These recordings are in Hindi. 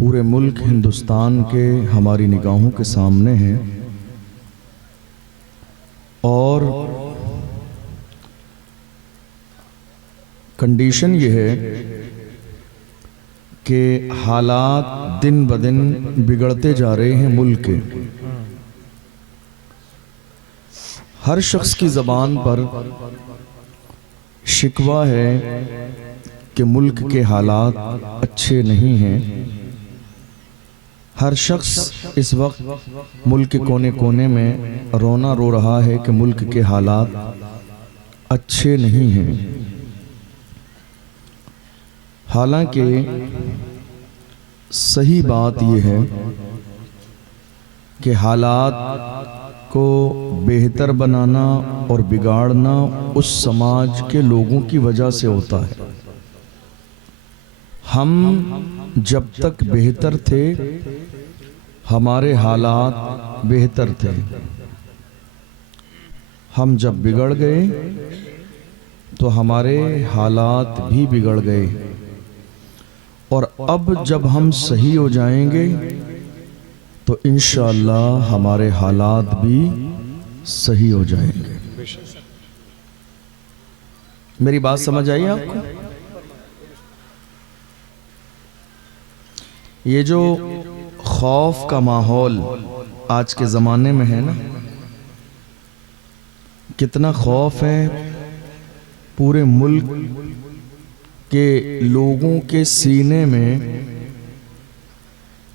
पूरे मुल्क हिंदुस्तान के हमारी निगाहों के सामने हैं और कंडीशन ये है कि हालात दिन ब दिन बिगड़ते जा रहे हैं मुल्क के। हर शख्स की ज़बान पर शिकवा है कि मुल्क के हालात अच्छे नहीं हैं। हर शख्स इस वक्त मुल्क के कोने कोने में रोना रो रहा है कि मुल्क के हालात अच्छे नहीं हैं। हालांकि सही बात यह है कि हालात को बेहतर बनाना और बिगाड़ना उस समाज के लोगों की वजह से होता है। हम जब तक बेहतर थे हमारे हालात बेहतर थे, हम जब बिगड़ गए तो हमारे हालात भी बिगड़ गए, और अब जब हम सही हो जाएंगे तो इंशाअल्लाह हमारे हालात भी सही हो जाएंगे। मेरी बात समझ आई आपको? ये जो खौफ का माहौल आज के ज़माने में है ना, कितना खौफ है पूरे मुल्क के लोगों के सीने में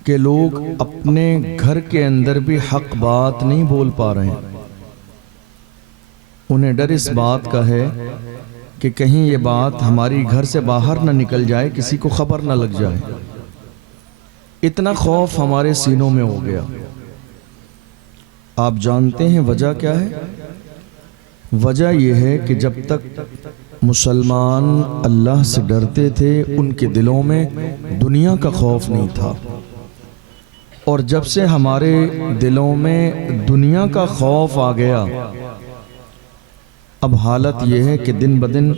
कि लोग अपने घर के अंदर भी हक बात नहीं बोल पा रहे हैं। उन्हें डर इस बात का है कि कहीं ये बात हमारी घर से बाहर ना निकल जाए, किसी को खबर ना लग जाए। इतना खौफ हमारे सीनों में हो गया। आप जानते हैं वजह क्या है? वजह यह है कि जब तक मुसलमान अल्लाह से डरते थे उनके दिलों में दुनिया का खौफ नहीं था, और जब से हमारे दिलों में दुनिया का खौफ आ गया, अब हालत यह है कि दिन ब दिन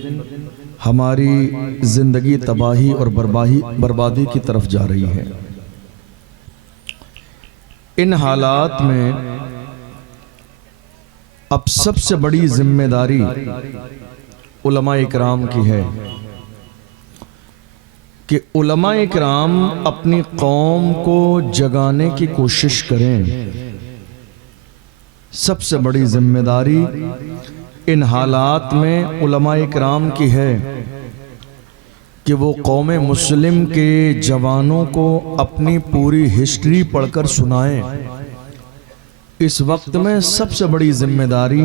हमारी जिंदगी तबाही और बर्बादी की तरफ जा रही है। इन हालात में अब सबसे बड़ी जिम्मेदारी उलमा इकराम की है कि उलमा इकराम अपनी कौम को जगाने की कोशिश करें। सबसे बड़ी जिम्मेदारी इन हालात में उलमा इकराम की है कि वो कौम मुस्लिम के जवानों को अपनी पूरी हिस्ट्री पढ़कर सुनाएं। इस वक्त में सबसे बड़ी जिम्मेदारी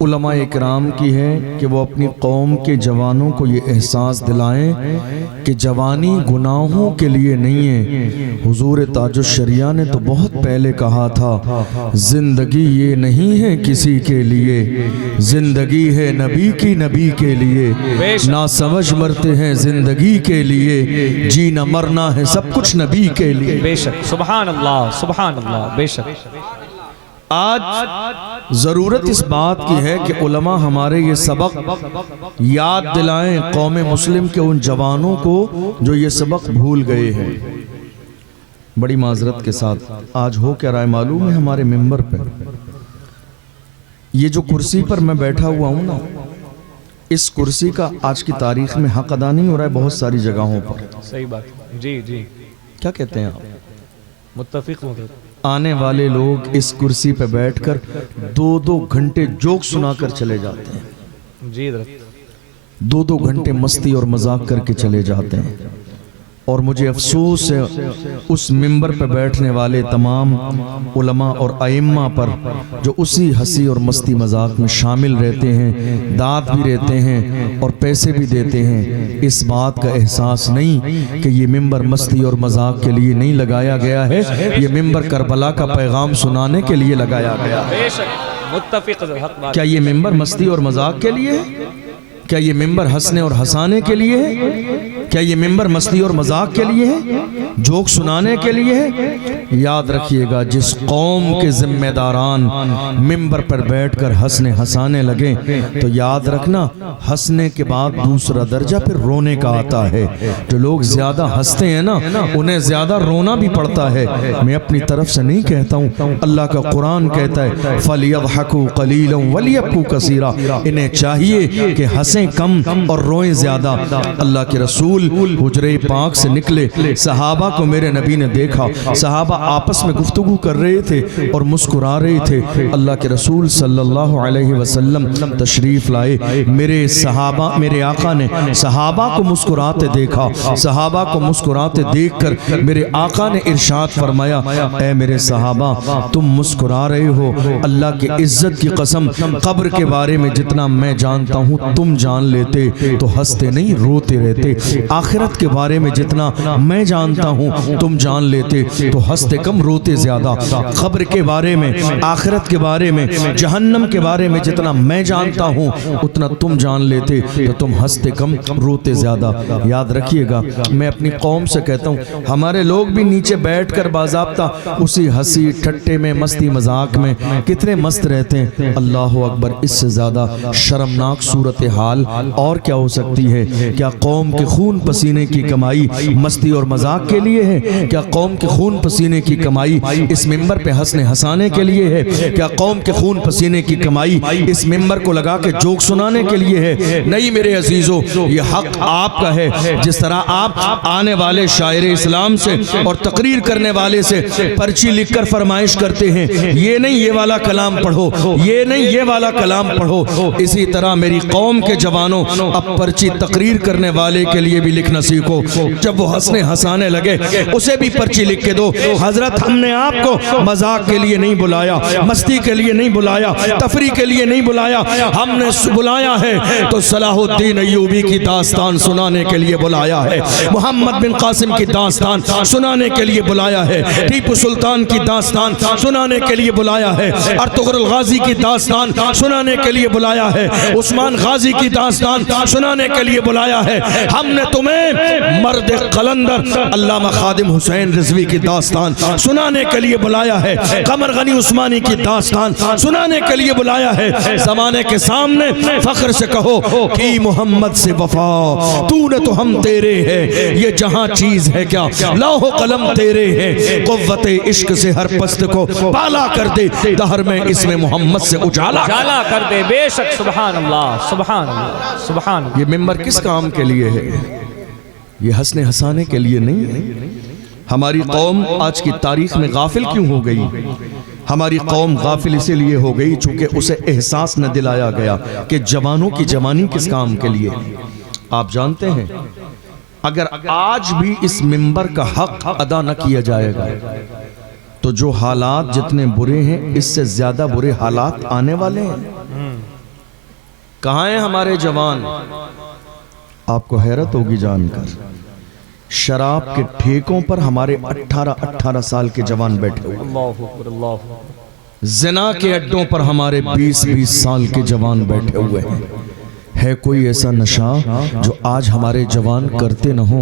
उलमा इकराम की है कि वो अपनी कौम के जवानों को ये एहसास दिलाएं कि जवानी गुनाहों के लिए नहीं है। हुजूर ताजुश शरिया ने तो बहुत पहले कहा था, जिंदगी ये नहीं है किसी के लिए, जिंदगी है नबी की, नबी के लिए। ना समझ मरते हैं जिंदगी के लिए, जीना मरना है सब कुछ नबी के लिए। बेशक, सुभान अल्लाह, सुभान अल्लाह। बेशक आज जरूरत इस बात की है कि उलमा हमारे ये सबक याद दिलाएं कौम मुस्लिम के उन जवानों को जो ये सबक भूल गए हैं। बड़ी माजरत के साथ आज हो क्या रहा है मालूम है? हमारे मेंबर पे ये जो कुर्सी पर मैं बैठा हुआ हूं ना, इस कुर्सी का आज की तारीख में हक अदा नहीं हो रहा है बहुत सारी जगहों पर। सही बात। जी जी, क्या कहते हैं आप? मुत्तफिक हूं। आने वाले लोग इस कुर्सी पे बैठकर 2-2 घंटे जोक सुनाकर चले जाते हैं। जी, 2-2 घंटे मस्ती और मजाक करके चले जाते हैं, और मुझे अफसोस है उस मिंबर पर बैठने वाले तमाम उलमा और आइम्मा पर जो उसी हंसी और मस्ती मजाक में शामिल रहते हैं, दाद भी रहते हैं और पैसे भी देते हैं। इस बात का एहसास नहीं कि ये मिंबर मस्ती और मजाक के लिए नहीं लगाया गया है, ये मिंबर करबला का पैगाम सुनाने के लिए लगाया गया है। क्या ये मिंबर मस्ती और मजाक के लिए है? क्या ये मिंबर हंसने और हंसाने के लिए है? क्या ये मिंबर मस्ती और मजाक के लिए है, जोक सुनाने के लिए है? याद रखिएगा, जिस कौम के जिम्मेदारान मिंबर पर बैठकर हंसने हंसाने लगे तो याद रखना, हंसने के बाद दूसरा दर्जा फिर रोने का आता है। जो लोग ज्यादा हंसते हैं ना, उन्हें ज्यादा रोना भी पड़ता है। मैं अपनी तरफ से नहीं कहता हूँ, अल्लाह का कुरान कहता है फलियज़हकू क़लीलन वलियबकू कसीरा। इन्हें चाहिए कि हंसें कम और रोएं ज्यादा। अल्लाह के रसूल हुजरे पाक से निकले, सहाबा को मेरे नबी ने देखा, सहाबा आपस में गुफ्तगू कर रहे थे और मुस्कुरा रहे थे। अल्लाह के रसूल सल्लल्लाहु अलैहि वसल्लम तशरीफ लाए। मेरे सहाबा, मेरे आका ने सहाबा को मुस्कुराते देखा। सहाबा को मुस्कुराते देखकर मेरे आका ने इरशाद फरमाया, ऐ मेरे सहाबा, तुम मुस्कुरा रहे हो, अल्लाह की इज्जत की कसम, कब्र के बारे में जितना मैं जानता हूँ तुम जान लेते तो हंसते नहीं रोते रहते। आखिरत के बारे में जितना मैं जानता हूँ तुम जान लेते तो हंसते कम रोते ज्यादा। कब्र के बारे में, आखिरत के बारे में, जहन्नम के बारे में जितना मैं जानता हूँ उतना तुम जान लेते तो तुम हंसते कम रोते ज्यादा। याद रखिएगा, मैं अपनी कौम से कहता हूँ, हमारे लोग भी नीचे बैठकर बाज़ाब्ता उसी हंसी ठट्टे में, मस्ती मजाक में कितने मस्त रहते हैं। अल्लाह अकबर, इससे ज्यादा शर्मनाक सूरत हाल और क्या हो सकती है? क्या कौम के खून पसीने की कमाई मस्ती और मजाक के लिए है? क्या कौम के खून पसीने की कमाई इस मिंबर पे हंसने हंसाने के लिए है? क्या कौम के खून पसीने की कमाई इस मिंबर को लगा के जोक सुनाने के लिए है? नहीं मेरे अजीजों, ये हक आपका है। जिस तरह आप आने वाले शायर इस्लाम से और तकरीर करने वाले से पर्ची लिखकर फरमाइश करते हैं, ये नहीं ये वाला कलाम पढ़ो, ये नहीं ये वाला कलाम पढ़ो, इसी तरह मेरी कौम के जवानों अब पर्ची तकरीर करने वाले के लिए भी लिखना सीखो। जब वो हंसने हंसाने लगे उसे भी पर्ची लिख के दो। हजरत, हमने आपको मजाक के लिए नहीं बुलाया, मस्ती के लिए नहीं बुलाया, तफरी के लिए नहीं बुलाया, हमने बुलाया है तो सलाहुद्दीन अय्यूबी की दास्तान सुनाने के लिए बुलाया है, मोहम्मद बिन कासिम की दास्तान सुनाने के लिए बुलाया है, टीपू सुल्तान की दास्तान सुनाने के लिए बुलाया है, अर्तुगरुल गाजी की दास्तान सुनाने के लिए बुलाया है, उस्मान गाजी की दास्तान सुनाने के लिए बुलाया है। हमने तुम्हें मर्द कलंदर अल्लामा खादिम हुसैन रिजवी की दास्तान सुनाने के लिए बुलाया है, कमर गनी उस्मानी की दास्तान सुनाने के लिए बुलाया है। जमाने के सामने फख्र से कहो कि मोहम्मद से वफा, तूने तो हम तेरे है, ये जहां चीज है क्या लौह कलम तेरे है, कुव्वते इश्क से हर पस्त को पाला कर दे, दहर में इसमें मोहम्मद से उजाला कर दे। बेशक, सुभान अल्लाह, सुभान अल्लाह, सुभान अल्लाह। ये मिंबर किस काम के लिए है? ये हंसने हंसाने के लिए नहीं है। हमारी कौम आज की तारीख में गाफिल क्यों हो गई? हमारी कौम गाफिल इसीलिए हो गई चूंकि उसे एहसास न दिलाया गया कि जवानों की जवानी किस काम के लिए। आप जानते हैं, अगर आज भी इस मिंबर का हक अदा न किया जाएगा तो जो हालात जितने बुरे हैं इससे ज्यादा बुरे हालात आने वाले हैं। कहाँ हैं हमारे जवान? आपको हैरत होगी जानकर, शराब के ठेकों पर हमारे 18-18 साल के जवान बैठे हुए, जिना के अड्डों पर हमारे 20-20 साल के जवान बैठे हुए हैं। है कोई ऐसा नशा जो आज हमारे जवान करते न हो?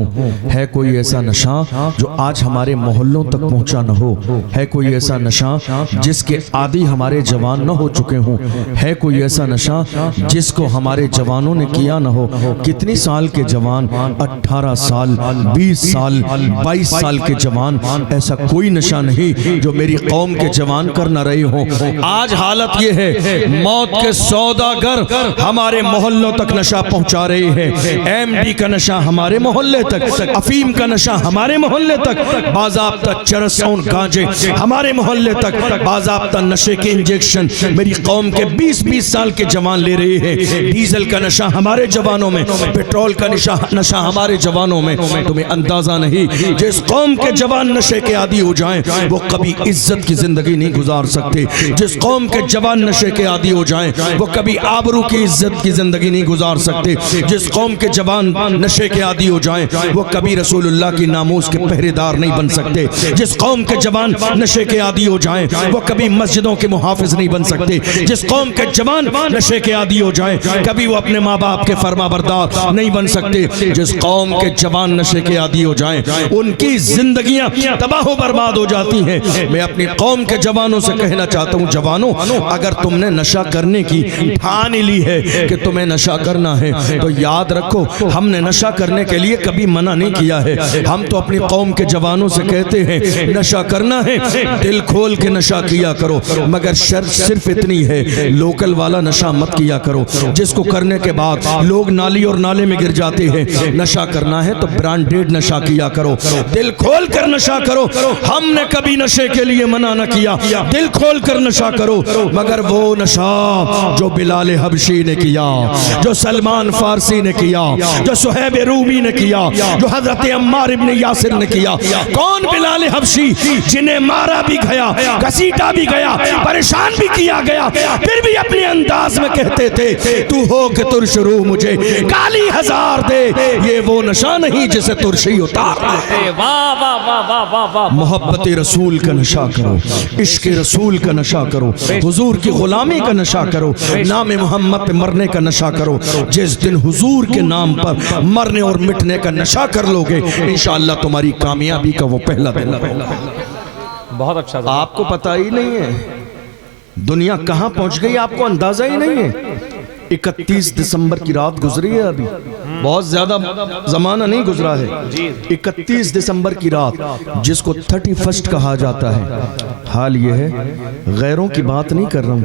है कोई ऐसा नशा जो आज हमारे मोहल्लों तक पहुंचा न हो? है कोई ऐसा नशा जिसके आदी हमारे जवान न हो चुके हों? है कोई ऐसा नशा जिसको हमारे जवानों ने किया न हो? कितनी साल के जवान, 18 साल, 20 साल, 22 साल के जवान, ऐसा कोई नशा नहीं जो मेरी कौम के जवान कर न रहे हों। आज हालत ये है, मौत के सौदागर हमारे मोहल्लों तक नशा पहुंचा रहे हैं। एमडी का नशा हमारे मोहल्ले तक, अफीम का नशा हमारे मोहल्ले तक, बाज़ाब्ता चरस और गांजे हमारे मोहल्ले तक, बाज़ाब्ता नशे के इंजेक्शन मेरी कौम के 20-20 साल के जवान ले रहे हैं। डीजल का नशा हमारे जवानों में, पेट्रोल का नशा हमारे जवानों में। तुम्हें अंदाजा नहीं, जिस कौम के जवान नशे के आदी हो जाएं वो कभी इज्जत की जिंदगी नहीं गुजार सकते। जिस कौम के जवान नशे के आदी हो जाएं वो कभी आबरू की इज्जत की जिंदगी ज़िंदगी नहीं गुजार सकते। जिस कौम के जवान नशे के आदी हो जाएं वो कभी रसूलुल्लाह की नामूस के पहरेदार नहीं बन सकते। जिस कौम के जवान नशे के आदी हो जाएं वो कभी मस्जिदों के मुहाफिज नहीं बन सकते। जिस कौम के जवान नशे के आदी हो जाएं कभी वो अपने माँ बाप के फरमाबरदार नहीं बन सकते। जिस कौम के जवान नशे के आदी हो जाएं उनकी जिंदगियां तबाह बर्बाद हो जाती हैं। मैं अपनी कौम के जवानों से कहना चाहता हूं, जवानों अगर तुमने नशा करने की ठान ली है कि तुम्हें नशा करना है तो याद रखो हमने नशा करने के लिए कभी मना नहीं किया है। हम तो अपनी कौम के जवानों से कहते हैं नशा करना है दिल खोल के नशा किया करो, मगर शर्त सिर्फ इतनी है लोकल वाला नशा मत किया करो जिसको करने के बाद लोग नाली और नाले में गिर जाते हैं। नशा करना है तो ब्रांडेड नशा किया करो, दिल खोल कर नशा करो। हमने कभी नशे के लिए मना न किया, दिल खोल कर नशा करो, मगर वो नशा जो बिलाल हबशी ने किया, जो सलमान फारसी ने किया, जो सुहैब रूमी ने किया, जो हजरत अम्मार इब्न यासिर ने किया। कौन बिलाल हबशी जिन्हें मारा भी गया, घसीटा भी गया, परेशान भी किया गया, फिर भी अपने अंदाज में कहते थे तू हो के तुर्श रूह मुझे काली हजार दे। ये वो नशा नहीं जिसे तुर्शी उतार। मोहब्बत रसूल का नशा करो, इश्क रसूल का नशा करो, हुजूर की गुलामी का नशा करो, नाम मोहम्मद पे मरने का नशा करो। जिस दिन हुजूर के नाम पर मरने और मिटने का नशा कर लोगे इंशाअल्लाह तुम्हारी कामयाबी का वो पहला दिन होगा। बहुत अच्छा। आपको पता ही नहीं है दुनिया कहां पहुंच गई, आपको अंदाजा ही नहीं है। 31 दिसंबर की रात गुजरी है, अभी बहुत ज्यादा जमाना नहीं गुजरा है। 31 दिसंबर की रात जिसको 31 कहा जाता है। हाल यह है, गैरों की बात नहीं कर रहा हूं,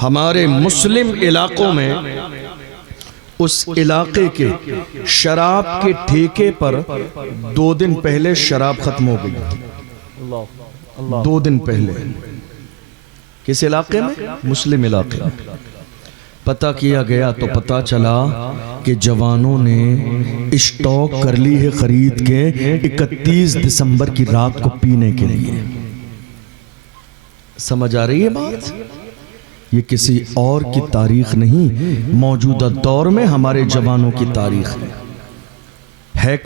हमारे मुस्लिम इलाकों में उस इलाके के शराब के ठेके पर 2 दिन पहले शराब खत्म हो गई। 2 दिन पहले किस इलाके में? मुस्लिम इलाके में। पता किया गया तो पता चला कि जवानों ने स्टॉक कर ली है खरीद के 31 दिसंबर की रात को पीने के लिए। समझ आ रही है बात? ये किसी और की तारीख नहीं, मौजूदा दौर में हमारे जवानों की तारीख है।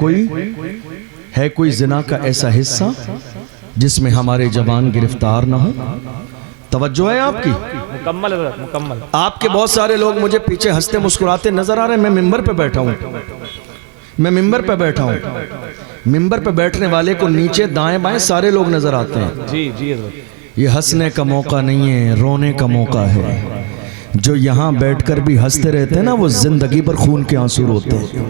कोई जिना का ऐसा हिस्सा जिसमें हमारे जवान गिरफ्तार ना हो? तवज्जो है आपकी? मुकम्मल। आपके बहुत सारे लोग मुझे पीछे हंसते मुस्कुराते नजर आ रहे हैं। मैं मिंबर पे बैठा हूं, मिंबर पे बैठने वाले को नीचे दाएं बाएं सारे लोग नजर आते हैं। जी। ये हंसने का मौका नहीं है, रोने का मौका है। जो यहाँ बैठकर भी हंसते रहते हैं ना वो जिंदगी पर खून के आंसू रोते हैं।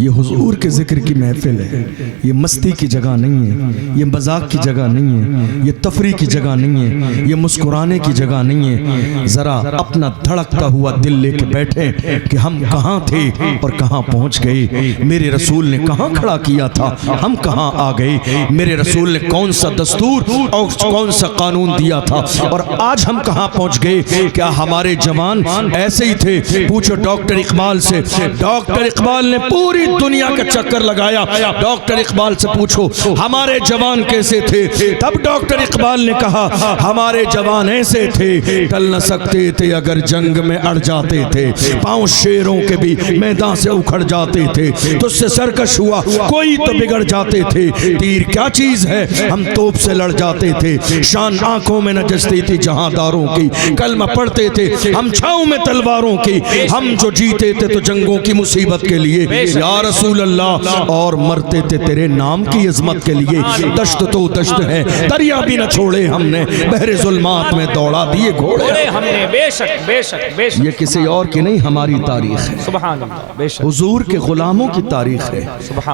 ये हुजूर के जिक्र की महफिल है, ये मस्ती की जगह नहीं है, ये मजाक की जगह नहीं है, ये तफरी की जगह नहीं है, ये मुस्कुराने की जगह नहीं है। जरा अपना धड़कता हुआ दिल लेके बैठे कि हम कहाँ थे और कहाँ पहुँच गए। मेरे रसूल ने कहाँ खड़ा किया था, हम कहाँ आ गए। मेरे रसूल ने कौन सा दस्तूर और कौन सा कानून दिया था और आज हम कहाँ पहुँच गए। क्या हमारे ऐसे ही थे? पूछो डॉक्टर इकबाल से। डॉक्टर इकबाल ने पूरी दुनिया का चक्कर लगाया। डॉक्टर इकबाल से पूछो हमारे जवान कैसे थे, तब डॉक्टर इकबाल ने कहा हमारे जवान ऐसे थे, टल न सकते थे अगर जंग में अड़ जाते थे, पांव शेरों के भी मैदान से उखड़ जाते थे, तुझसे सरकश हुआ कोई तो बिगड़ जाते थे, तीर क्या चीज है हम तोप से लड़ जाते थे, शान आंखों में न जचती थी जहांदारों की, कलमा पढ़ते थे हम छाँव में तलवारों की, हम जो जीते थे तो जंगों की मुसीबत के लिए या रसूल अल्लाह, और मरते थे तेरे नाम की इज्जत के लिए। दश्त तो दश्त है, दरिया भी न छोड़े हमने, बहरे जुल्मात में दौड़ा दिए घोड़े हमने। बेशक बेशक बेशक। ये किसी और की नहीं, हमारी तारीख है। सुभान अल्लाह। बेशक हुजूर के गुलामों की तारीख है,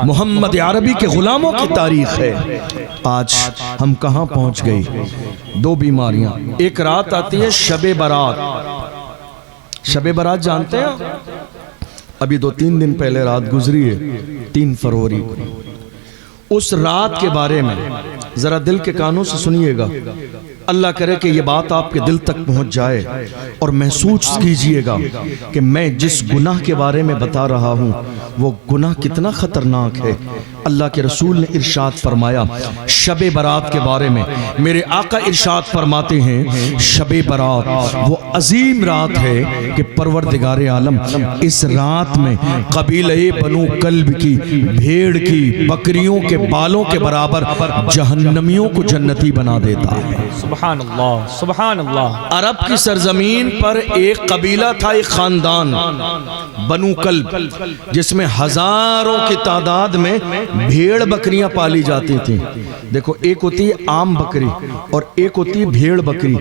मोहम्मद अरबी के गुलामों की तारीख है। आज हम कहाँ पहुँच गए? 2 बीमारियां। एक रात आती है शबे बारात। शबे बारात जानते हैं? अभी 2-3 दिन पहले रात गुजरी है, 3 फरवरी को। उस रात के बारे में जरा दिल के कानों से सुनिएगा, अल्लाह करे कि ये बात आपके दिल तक पहुंच जाए और महसूस कीजिएगा कि मैं जिस गुनाह के बारे में बता रहा हूं वो गुनाह कितना खतरनाक है। अल्लाह के रसूल ने इरशाद फरमाया शबे बारात के बारे में, मेरे आका इरशाद फरमाते हैं शबे बारात वो अजीम रात है कि परवरदिगार आलम इस रात में कबीले बनु कल्ब की भेड़ की बकरियों के बालों के बराबर जहन्नमियों को जन्नती बना देता है। सुभान अल्लाह, सुभान अल्लाह। अरब की सरजमीन पर एक कबीला था, एक खानदान बनु कल्ब, जिसमें हजारों की तादाद में भेड़ बकरियां पाली जाती थी। देखो, एक होती है आम बकरी और एक होती है भेड़ बकरी।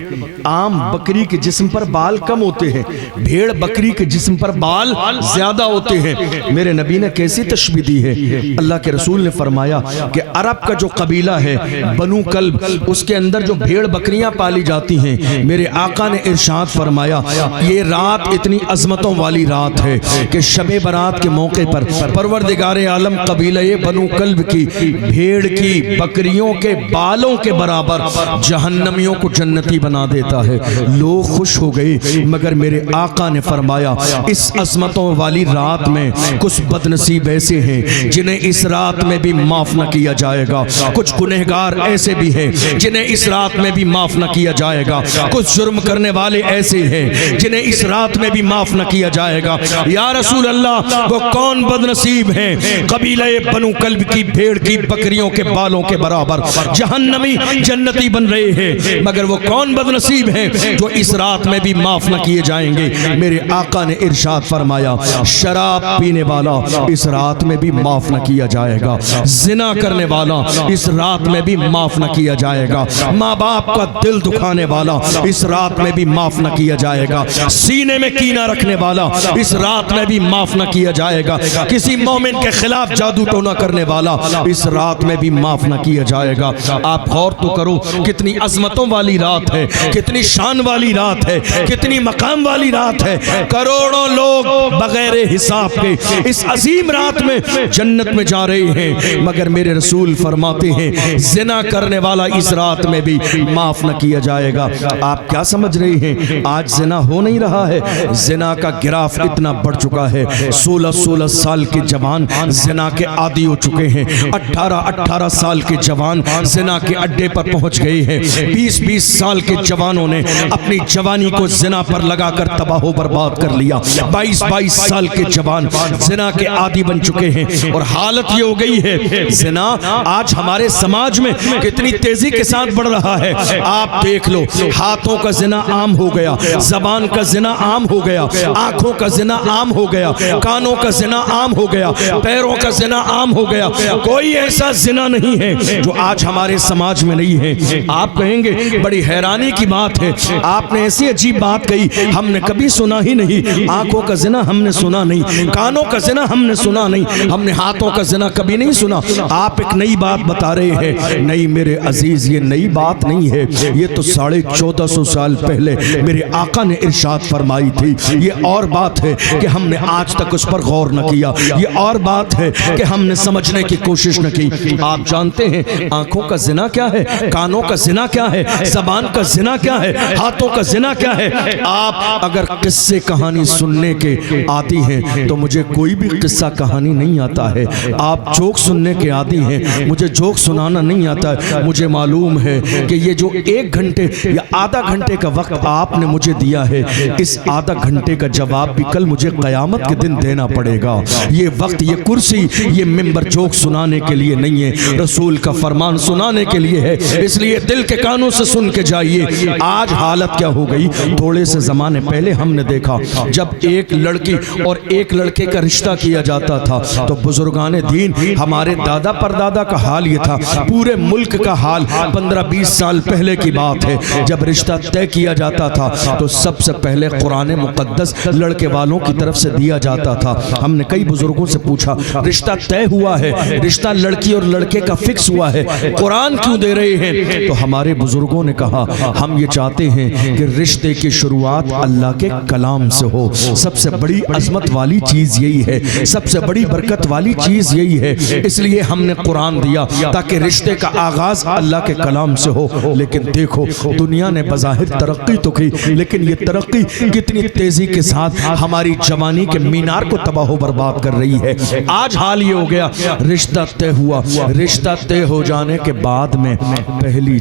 आम बकरी के जिस्म पर बाल कम होते हैं, भेड़ बकरी के जिस्म पर बाल ज्यादा होते हैं। मेरे नबी ने कैसी तशबीह दी है। अल्लाह के रसूल ने फरमाया कि अरब का जो कबीला है बनु कल्ब, उसके अंदर जो भेड़ बकरियां पाली जाती हैं, मेरे आका ने इरशाद फरमाया ये रात इतनी अजमतों वाली रात है कि शबे बारात के मौके पर परवरदिगार आलम कबीला बनु कल्ब की भेड़ की बकरियों के बालों के बराबर जहन्नमियों को जन्नती बना देता है। लोग खुश हो गए, मगर मेरे आका ने फरमाया इस अजमतों वाली रात में कुछ बदनसीब ऐसे हैं जिन्हें इस रात में भी माफ न किया जाएगा, कुछ गुनहगार ऐसे भी हैं जिन्हें इस रात में भी माफ न किया जाएगा, कुछ जुर्म करने वाले ऐसे हैं जिन्हें इस रात में भी माफ न किया जाएगा। या रसूल अल्लाह, वो कौन बदनसीब हैं? कबीले बनु कल्ब की भेड़ की बकरियों के बालों के बराबर जहन्नमी जन्नती बन रहे हैं, मगर वो कौन बदनसीब हैं जो इस रात में भी माफ न किए जाएंगे? मेरे आका ने इरशाद फरमाया शराब पीने वाला इस रात में भी माफ न किया जाएगा, जिना करने वाला इस रात में भी माफ न किया जाएगा, माँ बाप का दिल दुखाने वाला इस रात में भी माफ न किया जाएगा, सीने में कीना रखने वाला इस रात में भी माफ न किया जाएगा, किसी मोमिन के खिलाफ जादू टोना करने वाला इस रात में भी माफ न किया जाएगा। आप गौर तो करो, कितनी अजमतों वाली रात है, कितनी शान वाली रात है, कितनी मकाम वाली रात है। करोड़ों लोग बगैर हिसाब के इस अजीम रात में जन्नत में जा रहे हैं, मगर मेरे रसूल फरमाते हैं जिना करने वाला इस रात में भी माफ न किया जाएगा। आप क्या समझ रहे हैं आज जिना हो नहीं रहा है? जिना का गिराफ इतना बढ़ चुका है, 16-16 साल के जवान जिना के आदी हो चुके हैं, 18-18 साल के जवान जिना के अड्डे पर पहुंच गए हैं, 20-20 साल के जवानों ने अपनी जवानी को जिना पर लगाकर तबाह बर्बाद कर लिया, 22-22 साल के जवान जिना के आदी बन चुके हैं। और हालत ये हो गई है, जिना आज हमारे समाज में कितनी तेजी के साथ बढ़ रहा है। आप देख लो, हाथों का जिना आम हो गया, जबान का जिना आम हो गया, आंखों का जिना आम हो गया, कानों का जिना आम हो गया, पैरों का जिना आम हो गया। कोई ऐसा जिना नहीं है जो आज हमारे समाज में नहीं है। आप कहेंगे बड़ी हैरानी की बात है, आपने ऐसी अजीब बात कही, हमने कभी सुना ही नहीं। आंखों का जिना हमने सुना नहीं, कानों का जिना हमने सुना नहीं, हमने हाथों का जिना कभी नहीं सुना। आप एक नई बात बता रहे हैं। नहीं मेरे अजीज, ये नई बात नहीं है, ये तो 1450 साल पहले मेरे आका ने इरशाद फरमाई थी। ये और बात है कि हमने आज तक उस पर गौर न किया, ये और बात है कि हमने समझने की कोशिश न की। आप जानते हैं आंखों का जिना क्या है, कानों का जिना क्या है, जबान का जिना क्या है, हाथों का जिना क्या है? आप अगर किस्से कहानी सुनने के आती हैं तो मुझे कोई भी किस्सा कहानी नहीं आता है। आप जोक सुनने के आदी हैं, मुझे जोक सुनाना नहीं आता है। मुझे मालूम है कि ये जो 1 घंटे या आधा घंटे का वक्त आपने मुझे दिया है, इस आधा घंटे का जवाब भी कल मुझे क़यामत के दिन देना पड़ेगा। ये वक्त, ये कुर्सी, ये मिंबर जोक सुनाने के लिए नहीं है, रसूल का फरमान सुनाने के लिए है। इसलिए दिल के कानों से सुन के जाइए। आज हालत क्या हो गई, थोड़े से ज़माने पहले हमने देखा जब एक लड़की और एक लड़के का रिश्ता किया जाता था तो बुजुर्गाने दीन, हमारे दादा परदादा का हाल ये था, पूरे मुल्क का हाल 15-20 साल पहले की बात है। जब रिश्ता तय किया जाता था तो सबसे पहले कुरान मुकद्दस लड़के वालों की तरफ से दिया जाता था। हमने कई बुजुर्गों से पूछा, रिश्ता तय हुआ है, रिश्ता लड़की और लड़के का फिक्स हुआ है, कुरान क्यों दे रहे हैं? तो हमारे बुजुर्गों ने कहा, हम ये चाहते हैं कि रिश्ते की शुरुआत अल्लाह के कलाम से हो। सबसे बड़ी अजमत वाली चीज यही है, सबसे बड़ी बरकत वाली चीज यही है, इसलिए हमने कुरान दिया ताकि रिश्ते का आगाज अल्लाह के कलाम से हो। लेकिन देखो, दुनिया ने बज़ाहिर तरक्की तो की, लेकिन ये तरक्की कितनी तेजी के साथ हमारी जवानी के मीनार को तबाह बर्बाद कर रही है। आज हाल ये हो गया, रिश्ता तय हुआ, रिश्ता तय हो जाने के बाद में पहली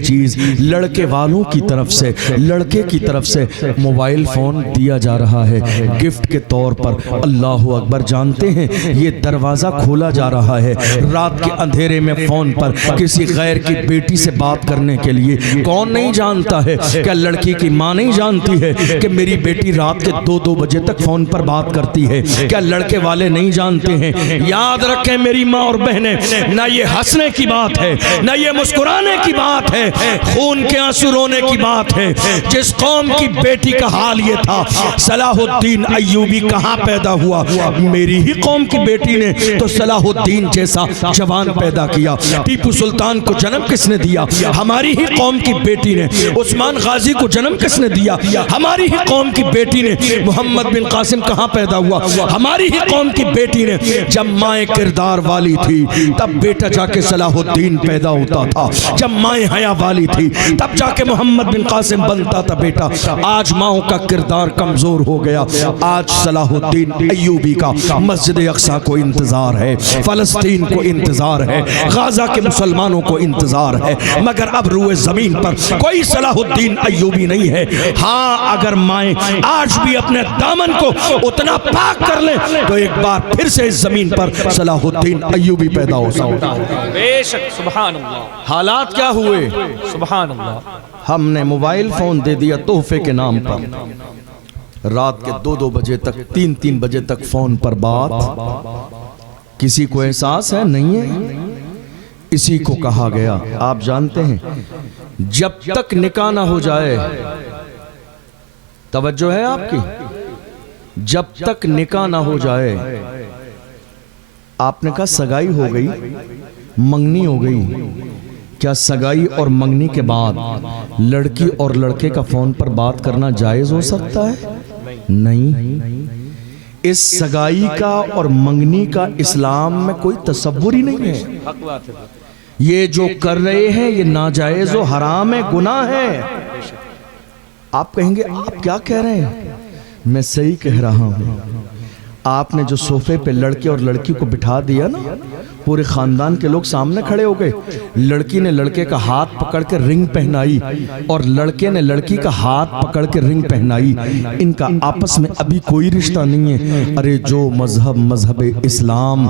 चीज लड़के वालों की तरफ से, लड़के की तरफ से मोबाइल फोन दिया जा रहा है गिफ्ट के तौर पर। अल्लाह अकबर। जानते हैं ये दरवाजा खोला जा रहा है रात के अंधेरे में फोन पर किसी गैर की बेटी से बात करने के लिए। कौन नहीं जानता है? क्या लड़की की माँ नहीं जानती है कि मेरी बेटी रात के 2-2 बजे तक फोन पर बात करती है? क्या लड़के वाले नहीं जानते हैं? याद रखें मेरी माँ और बहनें, ना ये हंसने की बात है, ना ये मुस्कुराने की बात है, खून के आंसू रोने की बात है। जिस कौम की बेटी का हाल ये था, सलाहुद्दीन अय्यूबी कहाँ पैदा हुआ? मेरी ही कौम की बेटी ने तो सलाहुद्दीन जैसा जवान पैदा किया। टीपू सुल्तान को जन्म किसने दिया? हमारी ही कौम की बेटी ने। उस्मान गाजी को जन्म किसने दिया? हमारी ही कौम की बेटी ने। मोहम्मद बिन कासिम कहाँ पैदा हुआ? हमारी ही कौम की बेटी ने। जब माए किरदार वाली थी तब बेटा जाके सलाहुद्दीन पैदा होता था। जब माए हया वाली थी तब जाके मोहम्मद बिन कासिम बनता था बेटा। आज माओं का किरदार कमजोर हो गया। आज सलाहुद्दीन अय्यूबी का मस्जिद अक्सा को इंतजार है, फलस्तीन को इंतजार है, गाजा के मुसलमानों को इंतजार है, मगर अब रूए जमीन पर कोई सलाहुद्दीन अय्यूबी नहीं है। हाँ, अगर माए आज भी अपने दामन को उतना पाक कर ले तो एक बार फिर से इस जमीन पर सलाहुद्दीन अय्यूबी पैदा हो सकता है। बेशक, सुभान अल्लाह। हालात क्या हुए? सुभान अल्लाह। हमने मोबाइल फोन दे दिया तोहफे के नाम पर। रात के 2-2 बजे तक, 3-3 बजे तक फोन पर बात। किसी को एहसास है? नहीं है। इसी को कहा गया, आप जानते हैं, जब तक निकाह ना हो जाए, तवज्जो है आपकी, जब तक निकाह ना हो जाए, आपने कहा सगाई हो गई, मंगनी हो गई, क्या सगाई और मंगनी के बाद लड़की और लड़के का फोन पर बात करना जायज हो सकता है? नहीं। इस सगाई का और मंगनी का इस्लाम में कोई तसव्वुर ही नहीं है। ये जो कर रहे हैं ये नाजायज और हराम है, गुनाह है। आप कहेंगे आप क्या कह रहे हैं? मैं सही कह रहा हूं। आपने जो सोफे पे लड़के और लड़की को बिठा दिया ना, पूरे खानदान के लोग सामने खड़े हो गए। लड़की ने लड़के का हाथ पकड़ के रिंग पहनाई और लड़के ने लड़की का हाथ पकड़ के रिंग पहनाई। इनका आपस में अभी कोई रिश्ता नहीं है। अरे जो मजहब इस्लाम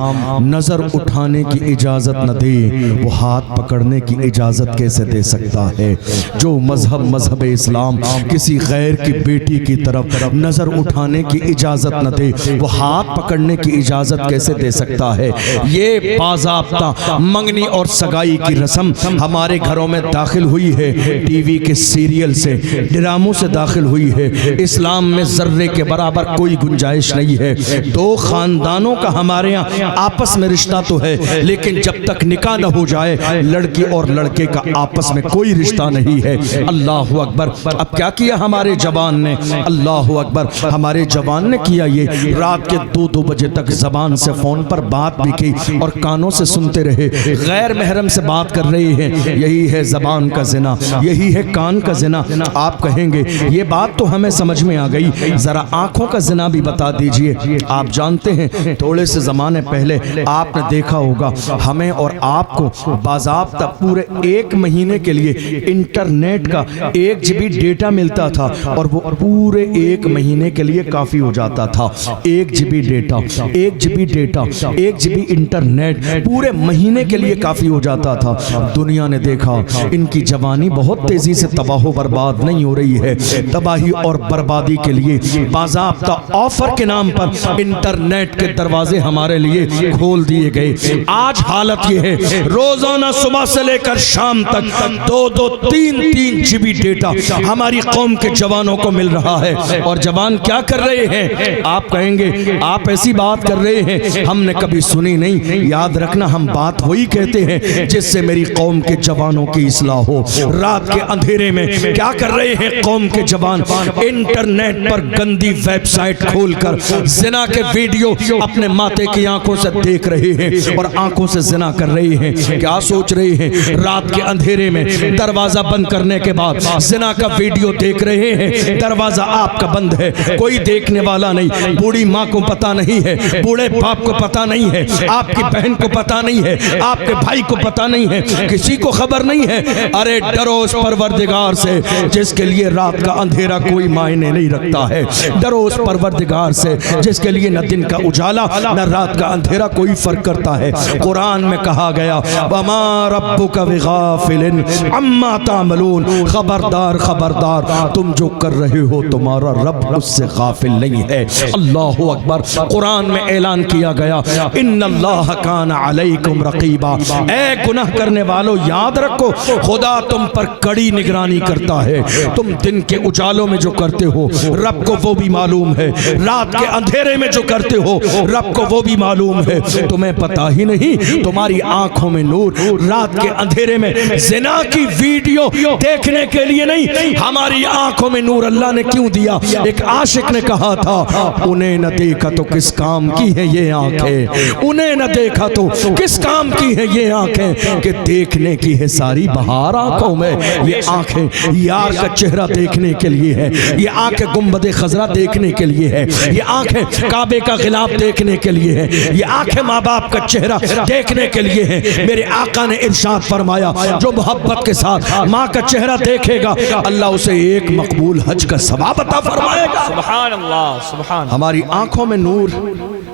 नजर उठाने की इजाजत न दे, वो हाथ पकड़ने की इजाजत कैसे दे सकता है? जो मजहब इस्लाम किसी गैर की बेटी की तरफ नजर उठाने की इजाजत न दे, वो हाथ पकड़ने की इजाजत कैसे दे सकता है? ये बाज़ाब्ता मंगनी और सगाई की रस्म हमारे घरों में दाखिल हुई है, टीवी के सीरियल से, ड्रामों से दाखिल हुई है। इस्लाम में जर्रे के बराबर कोई गुंजाइश नहीं है। दो खानदानों का हमारे यहाँ आपस में रिश्ता तो है, लेकिन जब तक निकाह न हो जाए लड़की और लड़के का आपस में कोई रिश्ता नहीं है। अल्लाह अकबर। अब क्या किया हमारे जवान ने? अल्लाह अकबर। हमारे जवान ने किया ये, रात के 2-2 बजे तक जबान से फोन पर बात भी की और कानों से सुनते रहे। गैर महरम से बात कर रहे हैं। यही है जबान का जिना, यही है कान का जिना। आप कहेंगे ये बात तो हमें समझ में आ गई, जरा आंखों का जिना भी बता दीजिए। आप जानते हैं थोड़े से जमाने पहले आपने देखा होगा, हमें और आपको बाज़ाब्ता पूरे 1 महीने के लिए इंटरनेट का 1 GB डेटा मिलता था और वो पूरे 1 महीने के लिए काफी हो जाता था। 1 GB data, 1 GB data, 1 GB internet. Net पूरे महीने के लिए काफ़ी हो जाता था। दुनिया ने देखा इनकी जवानी बहुत तेज़ी से तबाह बर्बाद नहीं हो रही है। तबाही और बर्बादी के लिए बाज़ाब्ता ऑफर के नाम पर इंटरनेट के दरवाजे हमारे लिए खोल दिए गए। आज हालत ये है, रोज़ाना सुबह से लेकर शाम तक 2-2, 3-3 GB डेटा हमारी कौम के जवानों को मिल रहा है। और जवान क्या कर रहे हैं? आप कहेंगे आप ऐसी बात कर रहे हैं, हमने कभी सुनी नहीं। याद रखना, हम बात वही कहते हैं जिससे मेरी कौम के जवानों की इस्लाह हो। रात के अंधेरे में क्या कर रहे हैं कौम के जवान? इंटरनेट पर गंदी वेबसाइट खोलकर जिना के वीडियो अपने माते की आंखों से देख रहे हैं और आंखों से जिना कर रहे हैं। क्या सोच रहे हैं? रात के अंधेरे में दरवाजा बंद करने के बाद जिना का वीडियो देख रहे हैं। दरवाजा आपका बंद है, कोई देखने वाला नहीं। बूढ़ी माँ को पता नहीं है, बूढ़े बाप को पता नहीं है, आपकी बहन को पता नहीं है, आपके भाई को पता नहीं है, किसी को खबर नहीं है। अरे डरो उस परवरदिगार से जिसके लिए रात का अंधेरा कोई मायने नहीं रखता है। डरो उस परवरदिगार से जिसके लिए न दिन का उजाला न रात का अंधेरा कोई फर्क करता है। कुरान में कहा गया, वमा रब्बुका बिगाफिलिन अम्मा तामलून, खबरदार खबरदार, तुम जो कर रहे हो तुम्हारा रब उससे गाफिल नहीं है। अल्लाहु अकबर। कुरान में ऐलान किया गया, इन्नल्लाह कान अलैकुम रकीबा, ऐ गुनाह करने वालों याद रखो खुदा तुम पर कड़ी निगरानी करता है। तुम दिन के उजालों में जो करते हो रब को वो भी मालूम है, रात के अंधेरे में जो करते हो रब को वो भी मालूम है। तुम्हें पता ही नहीं, तुम्हारी आंखों में नूर, रात के अंधेरे में जिना की वीडियो देखने के लिए नहीं, हमारी आंखों में नूर अल्लाह ने क्यों दिया? एक आशिक ने कहा था, उन्हें न देखा तो किस काम की है ये आंखें, उन्हें न देखा तो किस काम की है ये आंखें, कि देखने की है सारी बहार आंखों में। ये आंखें यार का चेहरा देखने के लिए है, ये आंखें गुंबदे खजरा देखने के लिए है, ये आंखें काबे का गिलाफ देखने के लिए है, ये आंखें माँ बाप का चेहरा देखने के लिए है। मेरे आका ने इरशाद फरमाया, जो मोहब्बत के साथ माँ का चेहरा देखेगा अल्लाह उसे एक मकबूल हज का सवाब अता फरमाएगा। सुभान अल्लाह, सुभान। हमारी आंखों में नूर,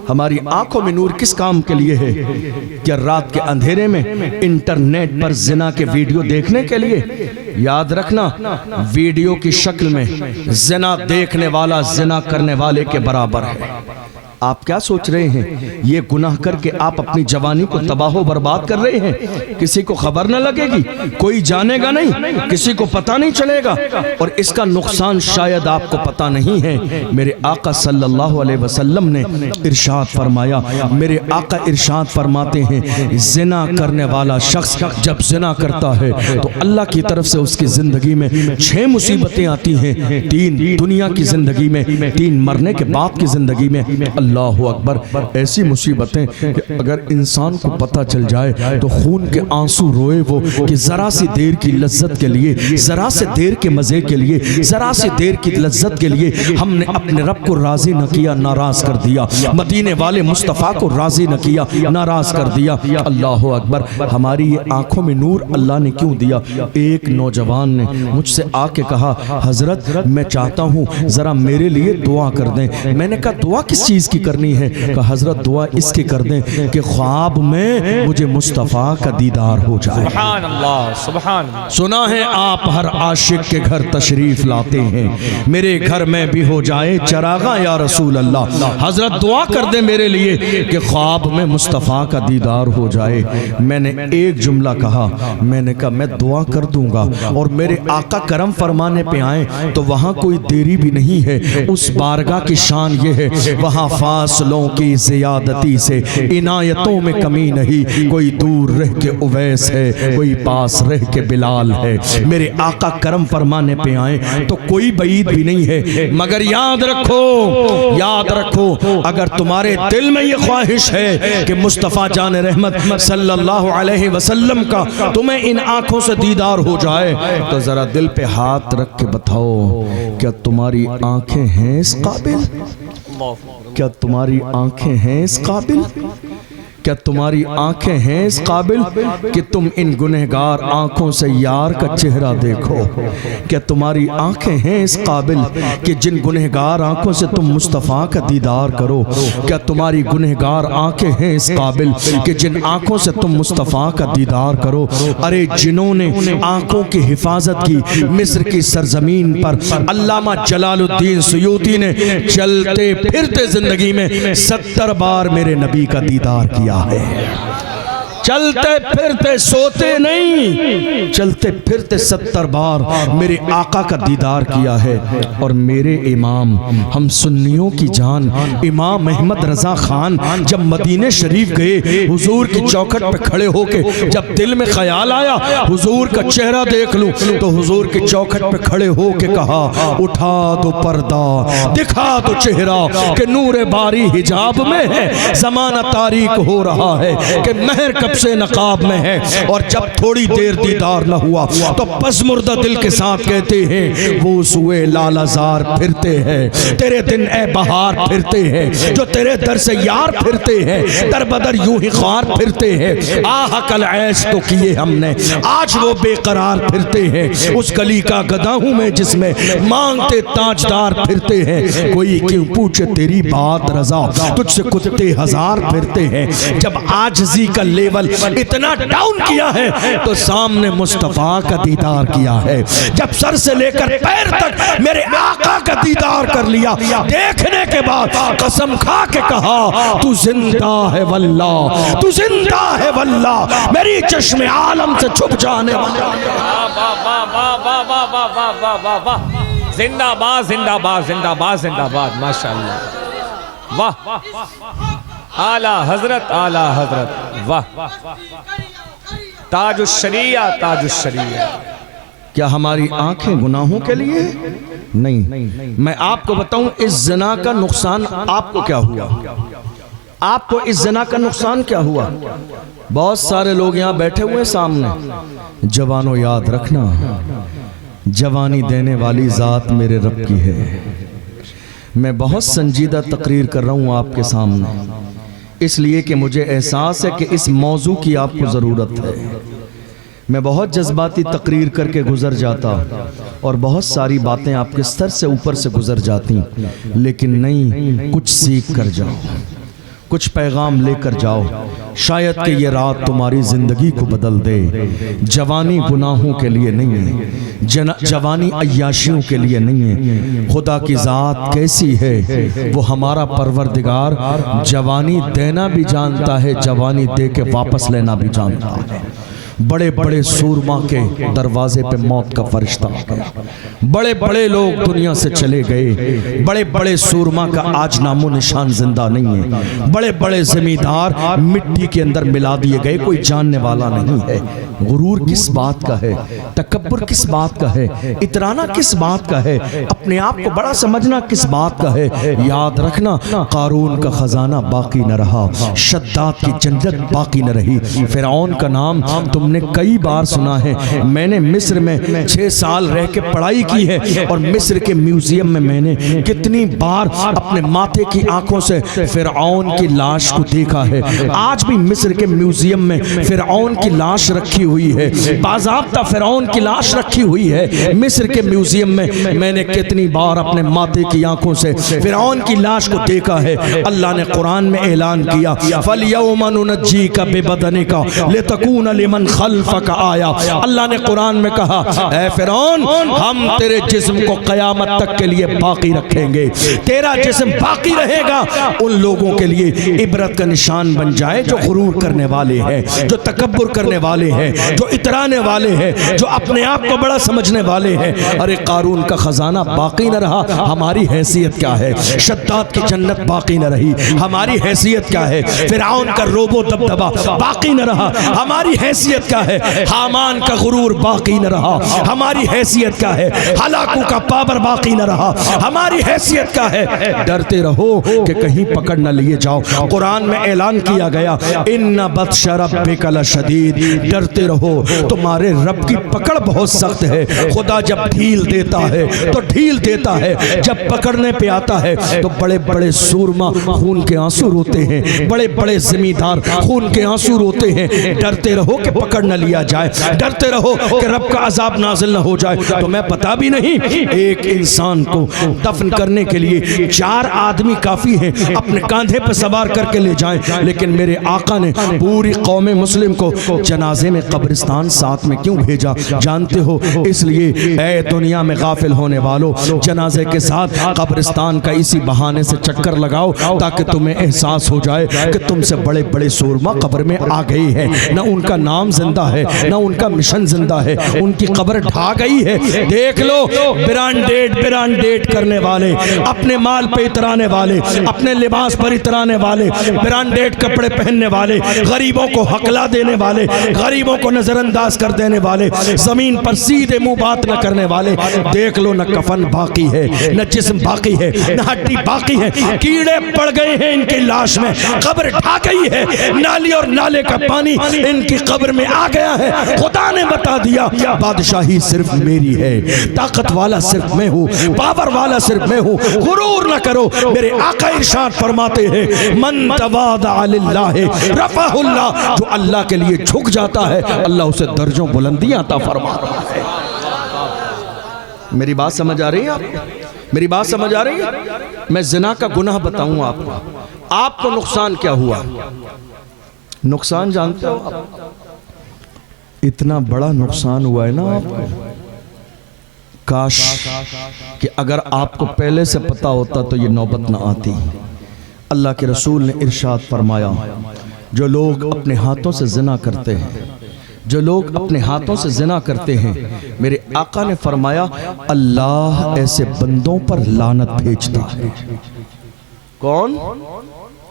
हमारी आंखों में नूर किस काम के लिए है? क्या रात के अंधेरे में इंटरनेट पर जिना के वीडियो देखने के लिए? याद रखना, वीडियो की शक्ल में जिना देखने वाला जिना करने वाले के बराबर है। आप क्या सोच रहे हैं? ये गुनाह करके आप अपनी जवानी को तबाह बर्बाद कर रहे हैं। किसी को खबर न लगेगी, कोई जानेगा नहीं, किसी को पता नहीं चलेगा और इसका नुकसान शायद आपको पता नहीं है। मेरे आका सल्लल्लाहु अलैहि वसल्लम ने इरशाद फरमाया, मेरे आका इरशाद फरमाते हैं, जिना करने वाला शख्स जब जिना करता है तो अल्लाह की तरफ से उसकी जिंदगी में 6 मुसीबतें आती हैं। 3 दुनिया की जिंदगी में, 3 मरने के बाद की जिंदगी में। अल्लाहु अकबर। ऐसी मुसीबतें कि अगर इंसान को पता चल जाए तो खून के आंसू रोए वो, कि जरा सी देर की लज्जत के लिए, जरा से देर के मजे के लिए, जरा से देर की लज्जत के लिए हमने अपने रब को राजी न किया, नाराज कर दिया। मदीने वाले मुस्तफ़ा को राजी न किया, नाराज कर दिया। अल्लाहु अकबर। हमारी ये आंखों में नूर अल्लाह ने क्यों दिया? एक नौजवान ने मुझसे आके कहा, हजरत मैं चाहता हूँ जरा मेरे लिए दुआ कर दें। मैंने कहा दुआ किस चीज की करनी है? कहा हजरत दुआ इसकी कर दें कि ख्वाब में मुझे मुस्तफ़ा का दीदार हो जाए। सुभान अल्लाह, सुभान। सुना है आप हर आशिक के घर तशरीफ लाते हैं, मेरे घर में भी हो जाए चरागा या रसूल अल्लाह। हजरत दुआ कर दे मेरे लिए कि ख्वाब में मुस्तफ़ा का दीदार हो जाए। मैंने एक जुमला कहा, मैंने कहा मैं दुआ कर दूंगा और मेरे आका करम फरमाने पे आए तो वहाँ कोई देरी भी नहीं है। उस बारगाह की शान ये है, वहाँ फासलों की ज़ियादती से इनायतों में कमी नहीं। कोई दूर रह के उवैस है, कोई पास रह के बिलाल है। मेरे आका करम फरमाने पे आए तो कोई बईद भी नहीं है। मगर याद रखो, याद रखो, अगर तुम्हारे दिल में ये ख्वाहिश है कि मुस्तफ़ा जान रहमत सल्लल्लाहु अलैहि वसल्लम का तुम्हें इन आंखों से दीदार हो जाए तो जरा दिल पे हाथ रख के बताओ, क्या तुम्हारी आंखें हैं इस काबिल? क्या तुम्हारी आंखें हैं इस काबिल क्या तुम्हारी आंखें हैं इस काबिल कि तुम इन गुनहगार आंखों से यार का चेहरा देखो? क्या तुम्हारी आंखें हैं इस काबिल कि जिन गुनहगार आंखों से तुम मुस्तफ़ा का दीदार करो? क्या तुम्हारी गुनहगार आंखें हैं इस काबिल कि जिन आंखों से तुम मुस्तफ़ा का दीदार करो? अरे जिन्होंने आंखों की हिफाजत की मिस्र की सरजमीन पर, अल्लामा जलालुद्दीन सुयूती ने चलते फिरते जिंदगी में 70 बार मेरे नबी का दीदार किया है। चलते फिरते, सोते नहीं, चलते फिरते 70 बार मेरे आका का दीदार किया है। और मेरे इमाम, हम सुन्नियों की जान इमाम अहमद रजा खान जब मदीने शरीफ गए, हुजूर की चौखट पे खड़े होके जब दिल में ख्याल आया हुजूर का चेहरा देख लूं, तो हुजूर की चौखट पे खड़े होके कहा, उठा दो पर्दा, दिखा दो चेहरा कि नूरे बारी हिजाब में है, जमाना तारीक हो रहा है कि महर कब से नकाब में है। और जब थोड़ी देर दीदार न हुआ तो पसमुर्दा दिल के साथ कहते हैं, वो सुए लालाजार फिरते हैं, तेरे दिन ए बहार फिरते हैं, जो तेरे दर से यार फिरते हैं, दर बदर यूं ही ख्वार फिरते हैं। आह कल ऐश तो किए हमने, आज वो बेकरार फिरते हैं। उस गली का गधा हूं मैं जिसमें मांगते ताजदार फिरते हैं। कोई क्यों पूछे तेरी बात रजा, तुझसे कुत्ते हजार फिरते हैं। जब आजिज़ी का लेवल इतना डाउन किया है तो सामने मुस्तफा का दीदार किया है। जब सर से लेकर पैर तक मेरे आका का दीदार कर लिया, देखने के बाद कसम खा के कहा, तू जिंदा है वल्लाह, तू जिंदा है वल्लाह, मेरी चश्मे आलम से छुप जाने वाला। जिंदाबाद जिंदाबाद जिंदाबाद जिंदाबाद, माशाअल्लाह, वाह, आला हजरत, आला हजरत, वाह, ताजुश शरिया, ताजुश शरिया। क्या हमारी आंखें गुनाहों के लिए? नहीं। मैं आपको बताऊं इस ज़िना का नुकसान आपको क्या हुआ? आपको इस ज़िना का नुकसान क्या हुआ? बहुत सारे लोग यहाँ बैठे हुए सामने। जवानों याद रखना, जवानी देने वाली जात मेरे रब की है। मैं बहुत संजीदा तकरीर कर रहा हूँ आपके सामने, इसलिए कि मुझे एहसास है कि इस मौजू की आपको ज़रूरत है। मैं बहुत जज्बाती तकरीर करके गुजर जाता और बहुत सारी बातें आपके स्तर से ऊपर से गुजर जाती, लेकिन नहीं, कुछ सीख कर जाओ, कुछ पैगाम लेकर जाओ। शायद कि ये रात तुम्हारी जिंदगी को बदल दे। जवानी गुनाहों के लिए नहीं है, जवानी अय्याशियों के लिए नहीं है। खुदा की ज़ात कैसी है, वो हमारा परवरदिगार जवानी देना भी जानता है, जवानी दे के वापस लेना भी जानता है। बड़े बड़े सूरमा के दरवाजे पे मौत का फरिश्ता आ गया। बड़े बड़े लोग दुनिया से चले गए। बड़े बड़े सूरमा का आज नामो निशान जिंदा नहीं है। बड़े बड़े जमींदार मिट्टी के अंदर मिला दिए गए, कोई जानने वाला नहीं है। गुरूर किस बात का है, तकब्बुर किस बात का है, इतराना किस बात का है, अपने आप को बड़ा समझना किस बात का है। याद रखना, कारून का खजाना बाकी न रहा, शद्दाद की जन्नत बाकी न रही। फिरौन का नाम तुमने कई बार सुना है। मैंने मिस्र में 6 साल रह के पढ़ाई की है और मिस्र के म्यूजियम में मैंने कितनी बार अपने माथे की आंखों से फिरौन की लाश को देखा है। आज भी मिस्र के म्यूजियम में फिरौन की लाश रखी हुई है, बाज़ाब्ता फिरौन की लाश रखी हुई है मिस्र के म्यूजियम में। मैंने कितनी बार अपने माथे की आंखों से फिरौन की लाश को देखा है। अल्लाह ने कुरान में ऐलान किया, फलयौमा नुनज्जीका बिबदनिका लितकूना लिमन खल्फका आया। अल्लाह ने कुरान में कहा, ऐ फिरौन, हम तेरे जिस्म को कयामत तक के लिए बाकी रखेंगे। तेरा जिस्म बाकी रहेगा उन लोगों के लिए इबरत का निशान बन जाए जो गुरूर करने वाले हैं, जो तकब्बुर करने वाले हैं, जो इतराने वाले हैं, जो अपने आप को बड़ा समझने वाले हैं। अरे कारून का खजाना बाकी न रहा, हमारी हैसियत क्या है? शद्दाद की जन्नत बाकी न रही, हमारी हैसियत क्या है? फिरौन का रोबो दबदबा बाकी न रहा, हमारी हैसियत क्या है? हामान का गुरूर बाकी न रहा, हमारी हैसियत क्या है? हलाकू का पावर बाकी न रहा, हमारी हैसियत क्या है? डरते रहो कि कहीं पकड़ न लिए जाओ। कुरान में ऐलान किया गया, इन्ना बत्श रब्बिका लशदीद, डरते डरते रहो, तुम्हारे रब की पकड़ बहुत सख्त है। खुदा जब ढील देता है तो ढील देता है, जब पकड़ने पे आता है तो बड़े बड़े सूरमा खून के आंसू रोते हैं, बड़े बड़े जमींदार खून के आंसू रोते हैं। डरते रहो कि पकड़ न लिया जाए, डरते रहो कि रब का अजाब नाजिल न हो जाए। तो मैं पता भी नहीं, एक इंसान को दफन करने के लिए 4 आदमी काफी हैं, अपने कांधे पर सवार करके ले जाएं, लेकिन मेरे आका ने पूरी कौम मुस्लिम को जनाजे में कब्रिस्तान साथ में क्यों भेजा जानते हो? इसलिए ऐ दुनिया में गाफिल होने वालों, जनाजे के साथ कब्रिस्तान का इसी बहाने से चक्कर लगाओ ताकि तुम्हें एहसास हो जाए कि तुमसे बड़े बड़े सूरमा कब्र में आ गए हैं। न उनका नाम जिंदा है, न उनका मिशन जिंदा है, उनकी कब्र ढा गई है। देख लो, ब्रांडेड करने वाले, अपने माल पे इतराने वाले, अपने लिबास पर इतराने वाले, ब्रांडेड कपड़े पहनने वाले, गरीबों को हकला देने वाले, गरीबों को नजरअंदाज कर देने वाले, जमीन पर सीधे मुंह बात न करने वाले। देख लो, न कफन बाकी है, न जिस्म बाकी है, न हड्डी बाकी है, कीड़े पड़ गए हैं इनकी लाश में, कब्र ढा गई है, नाली और नाले का पानी इनकी कब्र में आ गया है। खुदा ने बता दिया, बादशाही सिर्फ मेरी है, ताकत वाला सिर्फ मैं हूँ, पावर वाला सिर्फ मैं हूँ। गुरूर न करो, मेरे आका इरशाद फरमाते हैं, मन तवादा लिल्लाहि रफ़अहुल्लाह, जो अल्लाह के लिए झुक जाता है अल्लाह उसे दर्जों बुलंदियां अता फरमा रहा है। मेरी बात समझ आ रही है आपको? मेरी बात समझ आ रही है? मैं जिना का गुनाह बताऊं आपको नुकसान क्या हुआ? नुकसान जानते हो आप? इतना बड़ा नुकसान हुआ है ना आपको, काश कि अगर आपको पहले से पता होता तो ये नौबत ना आती। अल्लाह के रसूल ने इरशाद फरमाया, जो लोग अपने हाथों से जिना करते हैं, जो लोग अपने हाथों से जिना करते हैं, मेरे आका ने फरमाया अल्लाह ऐसे बंदों पर लानत भेजता है। कौन?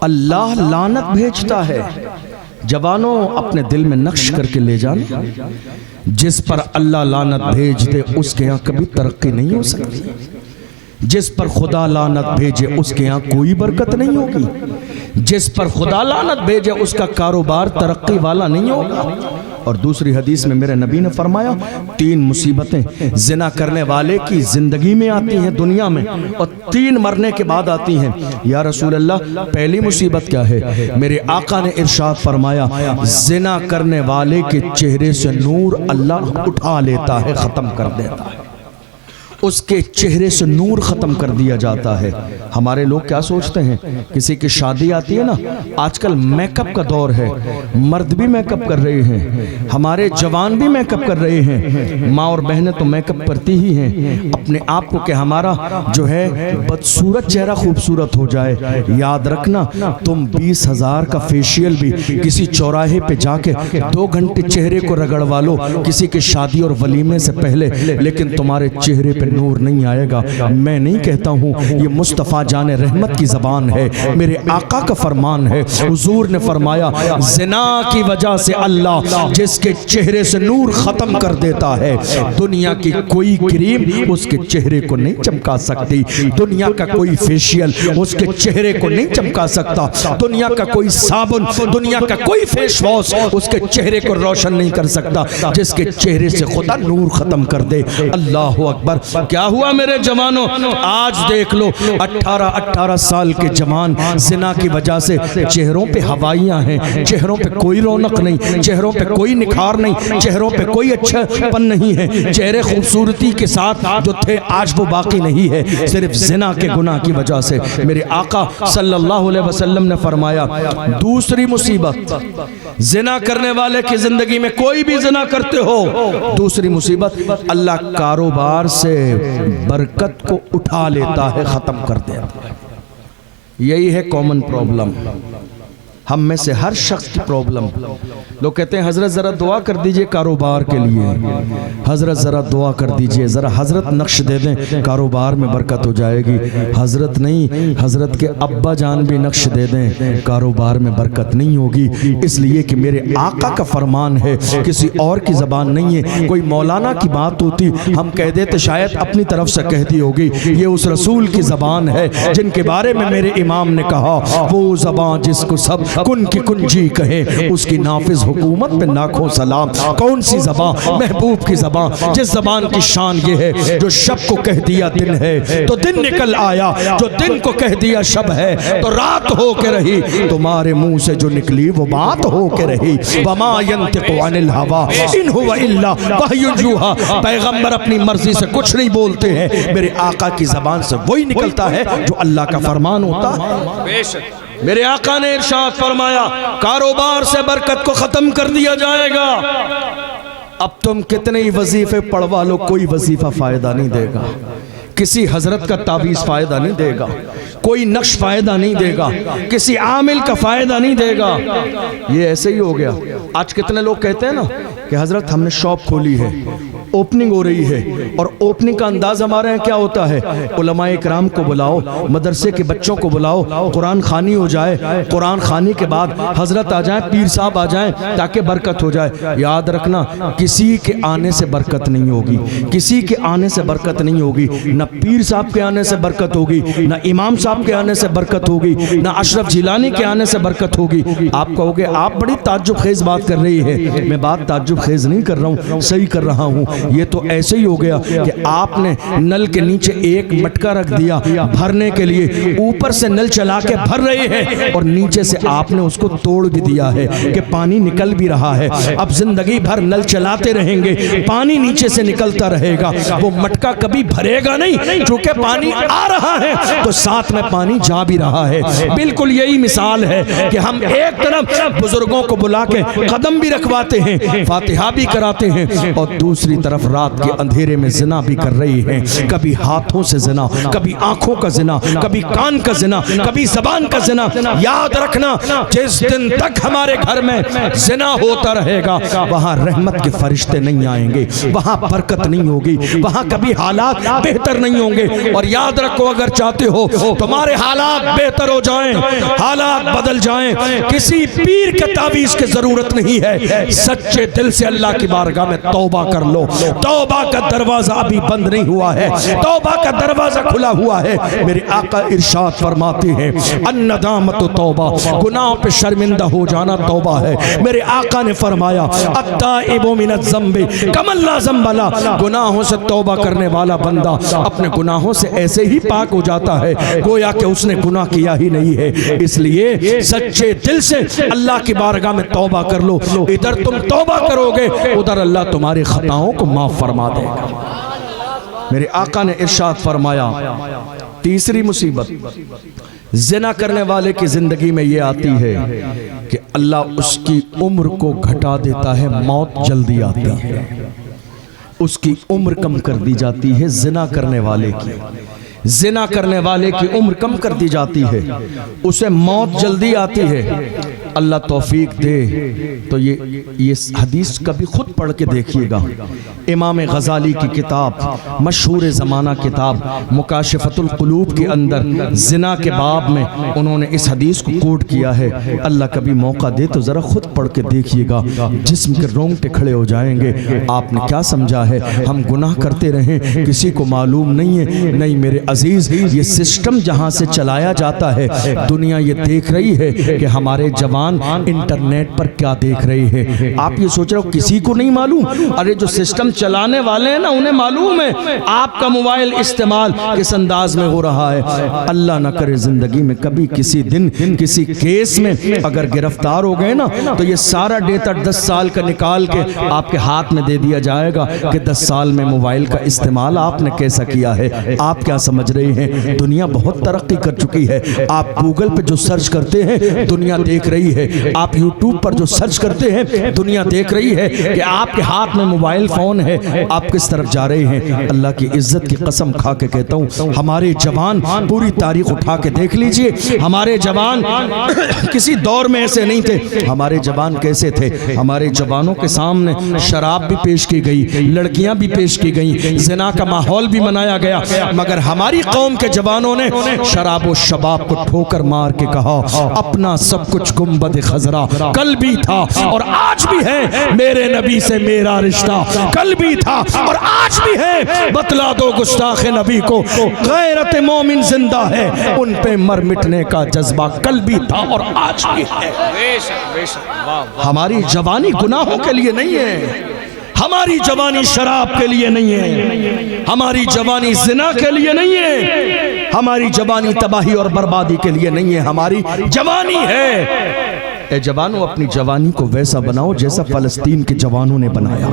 अल्लाह लानत भेजता है। जवानों, अपने दिल में नक्श करके ले जाना, जिस पर अल्लाह लानत भेज दे उसके यहाँ कभी तरक्की नहीं हो सकती, जिस पर खुदा लानत भेजे उसके यहाँ कोई बरकत नहीं होगी, जिस पर खुदा लानत भेजे उसका कारोबार तरक्की वाला नहीं होगा। और दूसरी हदीस में मेरे नबी ने फरमाया, 3 मुसीबतें जिना करने वाले की जिंदगी में आती हैं दुनिया में, और 3 मरने के बाद आती हैं। या रसूल अल्लाह, पहली मुसीबत क्या है? मेरे आका ने इरशाद फरमाया, जिना करने वाले के चेहरे से नूर अल्लाह उठा लेता है, खत्म कर देता है, उसके चेहरे से नूर खत्म कर दिया जाता है। हमारे लोग क्या सोचते हैं, किसी की शादी आती है ना, आजकल मेकअप का दौर है, मर्द भी मेकअप कर रहे हैं, हमारे जवान भी मेकअप कर रहे हैं, माँ और बहनें तो मेकअप करती ही हैं अपने आप को कि हमारा जो है बदसूरत चेहरा खूबसूरत हो जाए। याद रखना, तुम 20,000 का फेशियल भी किसी चौराहे पे जाके 2 घंटे चेहरे को रगड़वा लो किसी की शादी और वलीमे से पहले, लेकिन तुम्हारे चेहरे पे नूर नहीं आएगा। मैं नहीं कहता हूँ, ये मुस्तफ़ा जाने रहमत की ज़बान है, मेरे आका का फरमान है। हुजूर ने फरमाया, ज़िना की वजह से अल्लाह जिसके चेहरे से नूर ख़त्म कर देता है, दुनिया की कोई क्रीम उसके चेहरे को नहीं चमका सकती, दुनिया का कोई फेशियल उसके चेहरे को नहीं चमका सकता, दुनिया का कोई साबुन, दुनिया का कोई फेस वॉश उसके चेहरे को रोशन नहीं कर सकता, जिसके चेहरे से खुदा नूर ख़त्म कर दे। अल्लाह अकबर। क्या हुआ मेरे जवानों, आज देख लो 18-18 साल के जवान जिना की वजह से चेहरों पे हवाइयां हैं, चेहरों पे कोई रौनक नहीं, चेहरों पे कोई निखार नहीं, चेहरों पे कोई अच्छापन नहीं है, चेहरे खूबसूरती के साथ जो थे आज वो बाकी नहीं है, सिर्फ जिना के गुनाह की वजह से। मेरे आका सल्लल्लाहु अलैहि वसल्लम ने फरमाया, दूसरी मुसीबत, जिना करने वाले की जिंदगी में कोई भी जिना करते हो, दूसरी मुसीबत, अल्लाह कारोबार से बरकत को उठा लेता है, खत्म कर देता है। यही है कॉमन प्रॉब्लम, हम में से हर शख्स की प्रॉब्लम। लोग कहते हैं हजरत ज़रा दुआ कर दीजिए कारोबार के लिए, हजरत ज़रा दुआ कर दीजिए, ज़रा हजरत नक्श दे दें कारोबार में बरकत हो जाएगी। हजरत नहीं, हजरत के अब्बा जान भी नक्श दे दें, कारोबार में बरकत नहीं होगी, इसलिए कि मेरे आका का फरमान है, किसी और की ज़बान नहीं है। कोई मौलाना की बात होती हम कह देते, शायद अपनी तरफ से कह दी होगी, ये उस रसूल की ज़बान है जिनके बारे में मेरे इमाम ने कहा, वो ज़बान जिसको सब कुन की कुंजी कहे उसकी नाफिज हुकूमत पे नाखों सलाम। कौन सी ज़बान महबूब की ज़बान, जिस ज़बान की शान ये है जो शब को कह दिया दिन है तो दिन निकल आया, जो दिन को कह दिया शब है तो रात हो के रही। तुम्हारे मुंह से जो निकली वो बात हो के रही। वमा यंतिकु अनिल हवा इन हुवा इल्ला वह्युन यूहा। पैगंबर अपनी मर्जी से कुछ नहीं बोलते हैं, मेरे आका की ज़बान से वही निकलता है जो अल्लाह का फरमान होता है। मेरे आका ने इरशाद फरमाया कारोबार से बरकत को खत्म कर दिया जाएगा। अब तुम कितने ही वजीफे पढ़वा लो, कोई वजीफा फायदा नहीं देगा, किसी हजरत का तावीज़ फायदा नहीं देगा, कोई नक्श फायदा नहीं देगा, किसी आमिल का फायदा नहीं देगा। ये ऐसे ही हो गया। आज कितने लोग कहते हैं ना कि हजरत हमने शॉप खोली है, ओपनिंग हो रही है, और ओपनिंग का अंदाज हमारे यहाँ क्या होता है, उलमाए किराम को बुलाओ, मदरसे के बच्चों को बुलाओ, कुरान खानी हो जाए, कुरान खानी के बाद हजरत आ जाए, पीर साहब आ जाए ताकि बरकत हो जाए। याद रखना किसी के आने से बरकत नहीं होगी, किसी के आने से बरकत नहीं होगी। न पीर साहब के आने से बरकत होगी, न इमाम साहब के आने से बरकत होगी, न अशरफ जिलानी के आने से बरकत होगी। आप कहोगे आप बड़ी ताज्जुब खेज बात कर रही है, मैं बात ताज्जुब खेज नहीं कर रहा हूँ, सही कर रहा हूँ। ये तो ऐसे ही हो गया कि आपने नल के नीचे एक मटका रख दिया भरने के लिए, ऊपर से नल चला के भर रहे हैं और नीचे से आपने उसको तोड़ भी दिया है कि पानी निकल भी रहा है। अब जिंदगी भर नल चलाते रहेंगे, पानी नीचे से निकलता रहेगा, वो मटका कभी भरेगा नहीं, क्योंकि पानी आ रहा है तो साथ में पानी जा भी रहा है। बिल्कुल यही मिसाल है कि हम एक तरफ बुजुर्गों को बुला के कदम भी रखवाते हैं, फातिहा भी कराते हैं, और दूसरी तरफ रात के अंधेरे में जिना भी कर रही हैं। कभी हाथों से जिना, कभी आंखों का जिना, कभी कान का जिना, कभी जबान का जिना। याद रखना जिस दिन तक हमारे घर में जिना होता रहेगा वहां रहमत के फरिश्ते नहीं आएंगे, वहां बरकत नहीं होगी, वहां कभी हालात बेहतर नहीं होंगे। और याद रखो अगर चाहते हो तुम्हारे हालात बेहतर हो जाएं, हालात बदल जाएं, किसी पीर के तावीज़ की जरूरत नहीं है, सच्चे दिल से अल्लाह की बारगाह में तौबा कर लो। तौबा का दरवाजा अभी बंद नहीं हुआ है, तौबा का दरवाजा खुला हुआ है। मेरे आका इरशाद फरमाते हैं अन्नदामत तौबा, गुनाह पे शर्मिंदा हो जाना तौबा है। मेरे आका ने फरमाया अत्ताइबु मिनज़ ज़म्बि कमन ला ज़म्ब ला, गुनाहों से तौबा करने वाला बंदा अपने गुनाहों से ऐसे ही पाक हो जाता है गोया कि उसने गुनाह किया ही नहीं है। इसलिए सच्चे दिल से अल्लाह की बारगाह में तौबा कर लो। इधर तुम तौबा करोगे उधर अल्लाह तुम्हारी खताओं को माफ फरमा देगा। मेरे आका ने इरशाद फरमाया तीसरी मुसीबत जिना करने वाले की जिंदगी में ये आती है कि अल्लाह उसकी उम्र को घटा देता है, मौत जल्दी आती है, उसकी उम्र कम कर दी जाती है। जिना करने वाले की, जिना करने वाले की उम्र कम कर दी जाती है, उसे मौत जल्दी आती है। अल्लाह तौफीक दे तो ये हदीस कभी खुद पढ़ के देखिएगा। इमाम गज़ाली की किताब, मशहूर ज़माना किताब मुकाशिफ़तुल क़ुलूब के अंदर जिना के बाब में उन्होंने इस हदीस को कोट किया है। अल्लाह कभी मौका दे तो ज़रा खुद पढ़ के देखिएगा, जिस्म के रोंगटे खड़े हो जाएंगे। आपने क्या समझा है हम गुनाह करते रहें, किसी को मालूम नहीं है? नहीं मेरे अजीज, ये सिस्टम जहाँ से चलाया जाता है, दुनिया ये देख रही है कि हमारे जवान इंटरनेट पर क्या देख रहे हैं। आप ये सोच रहे हो किसी को नहीं मालूम? अरे जो सिस्टम चलाने वाले हैं ना उन्हें मालूम है आपका मोबाइल इस्तेमाल किस अंदाज में हो रहा है। अल्लाह न करे जिंदगी में कभी किसी दिन किसी केस में अगर गिरफ्तार हो गए ना तो ये सारा डेटा 10 साल का निकाल के आपके हाथ में दे दिया जाएगा कि 10 साल में मोबाइल का इस्तेमाल आपने कैसा किया है। आप क्या समझ रहे हैं? दुनिया बहुत तरक्की कर चुकी है। आप गूगल पे जो सर्च करते हैं दुनिया देख रही है, आप यूट्यूब पर जो सर्च करते हैं दुनिया देख रही है कि आपके हाथ में मोबाइल फोन है, आप किस तरफ जा रहे हैं। अल्लाह की इज्जत की कसम खा के कहता हूँ हमारे जवान, पूरी तारीख उठा के देख लीजिए, हमारे जवान किसी दौर में ऐसे नहीं थे। हमारे जवान कैसे थे? हमारे जवानों के सामने शराब भी पेश की गई, लड़कियां भी पेश की गई, ज़िना का माहौल भी मनाया गया, मगर हमारी कौम के जवानों ने शराब और शबाब को ठोकर मार के कहा अपना सब कुछ गुम गुंबद खजरा कल भी था और आज भी है, मेरे नबी से मेरा रिश्ता कल भी था और आज भी है। बतला दो गुस्ताख नबी को गैरत मोमिन जिंदा है, उन पे मर मिटने का जज्बा कल भी था और आज भी है। हमारी जवानी गुनाहों के लिए नहीं है, हमारी जवानी शराब के लिए नहीं है, हमारी जवानी जिना के लिए नहीं है, हमारी जवानी तबाही और बर्बादी के लिए नहीं है। हमारी जवानी है, ए जवानों अपनी जवानी को वैसा बनाओ जैसा फलस्तीन के जवानों ने बनाया।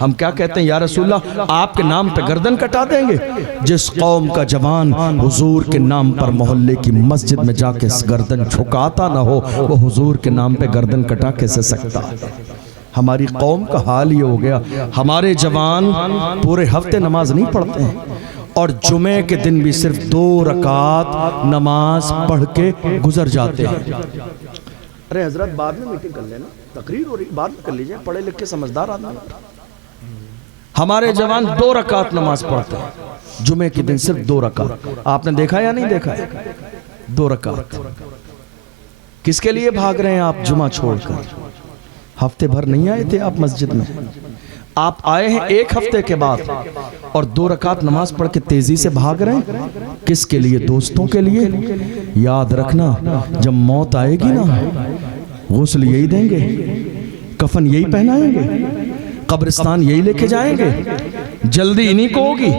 हम क्या कहते हैं, या रसूलल्लाह आपके नाम पे गर्दन कटा देंगे। जिस कौम का जवान हुजूर के नाम पर मोहल्ले की मस्जिद में जाके गर्दन झुकाता ना हो, वो हुजूर के नाम पे गर्दन कटा कैसे सकता है। हमारी कौम का हाल ये हो गया, हमारे जवान पूरे हफ्ते नमाज नहीं पढ़ते हैं और जुमे के दिन भी सिर्फ 2 रकात नमाज पढ़ के गुजर जाते हैं। अरे हजरत बाद में मीटिंग कर लेना, तकरीर हो रही बाद में कर लीजिए, पढ़े लिखे समझदार आदमी। हमारे जवान 2 रकात नमाज पढ़ते हैं जुमे के दिन, सिर्फ 2 रकात। आपने देखा या नहीं देखा है? 2 रकात। किसके लिए भाग रहे हैं आप जुमा छोड़कर? हफ्ते भर नहीं आए थे आप मस्जिद में, आप आए हैं 1 हफ्ते के बाद और 2 रकात नमाज पढ़ के तेजी से भाग रहे हैं। किसके लिए? दोस्तों के लिए। याद रखना, जब मौत आएगी ना, गुस्ल यही देंगे, कफन यही पहनाएंगे, कब्रिस्तान यही लेके जाएंगे, जल्दी इन्हीं को होगी।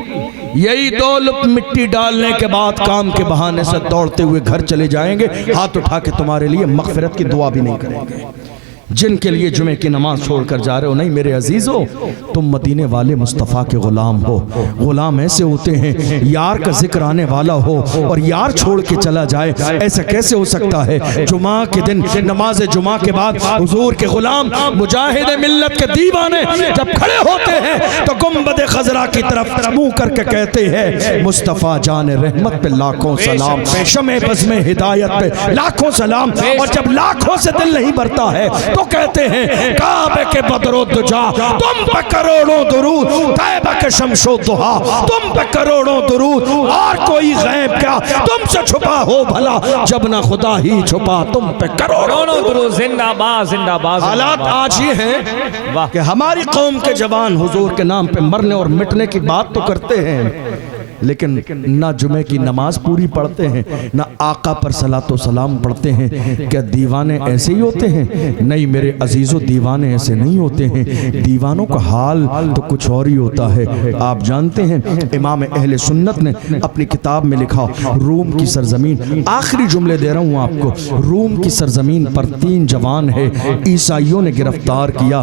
यही 2 लुक मिट्टी डालने के बाद काम के बहाने से दौड़ते हुए घर चले जाएंगे, हाथ उठा के तुम्हारे लिए मगफिरत की दुआ भी नहीं करेंगे। जिनके लिए जुमे की नमाज छोड़कर जा रहे हो, नहीं मेरे अजीजों, तुम मदीने वाले मुस्तफ़ा के गुलाम हो। गुलाम ऐसे होते हैं, यार का जिक्र आने वाला हो और यार छोड़ के चला जाए, ऐसा कैसे हो सकता है? जुमा के दिन नमाज जुमा के बाद हुजूर के गुलाम मुजाहिद मिल्लत के दीवाने जब खड़े होते हैं तो गुंबद खजरा की तरफ मुंह करके कहते हैं, मुस्तफ़ा जान रहमत पे लाखों सलाम, शमे बज़्म हिदायत पे लाखों सलाम। और जब लाखों से दिल नहीं भरता है तो कहते हैं, काबे के बदरो दुजा तुम पे करोड़ों दुरूद, तैबा के शमशो दुहा तुम पे करोड़ों दुरूद, और कोई गैब क्या तुमसे छुपा हो भला, जब ना खुदा ही छुपा तुम पे करोड़ों दुरूद। जिंदाबाद जिंदाबाद। हालात आज ये हैं कि हमारी कौम के जवान हुजूर के नाम पे मरने और मिटने की बात तो करते हैं, लेकिन ना जुमे की नमाज पूरी पढ़ते हैं, ना आका पर सलातो सलाम पढ़ते हैं। क्या दीवाने ऐसे ही होते हैं? नहीं मेरे अजीजों, दीवाने ऐसे नहीं होते हैं। दीवानों का हाल तो कुछ और ही होता है। आप जानते हैं, इमाम अहले सुन्नत ने अपनी किताब में लिखा, रूम की सरजमीन, आखिरी जुमले दे रहा हूँ आपको, रूम की सरजमीन पर 3 जवान है, ईसाइयों ने गिरफ्तार किया,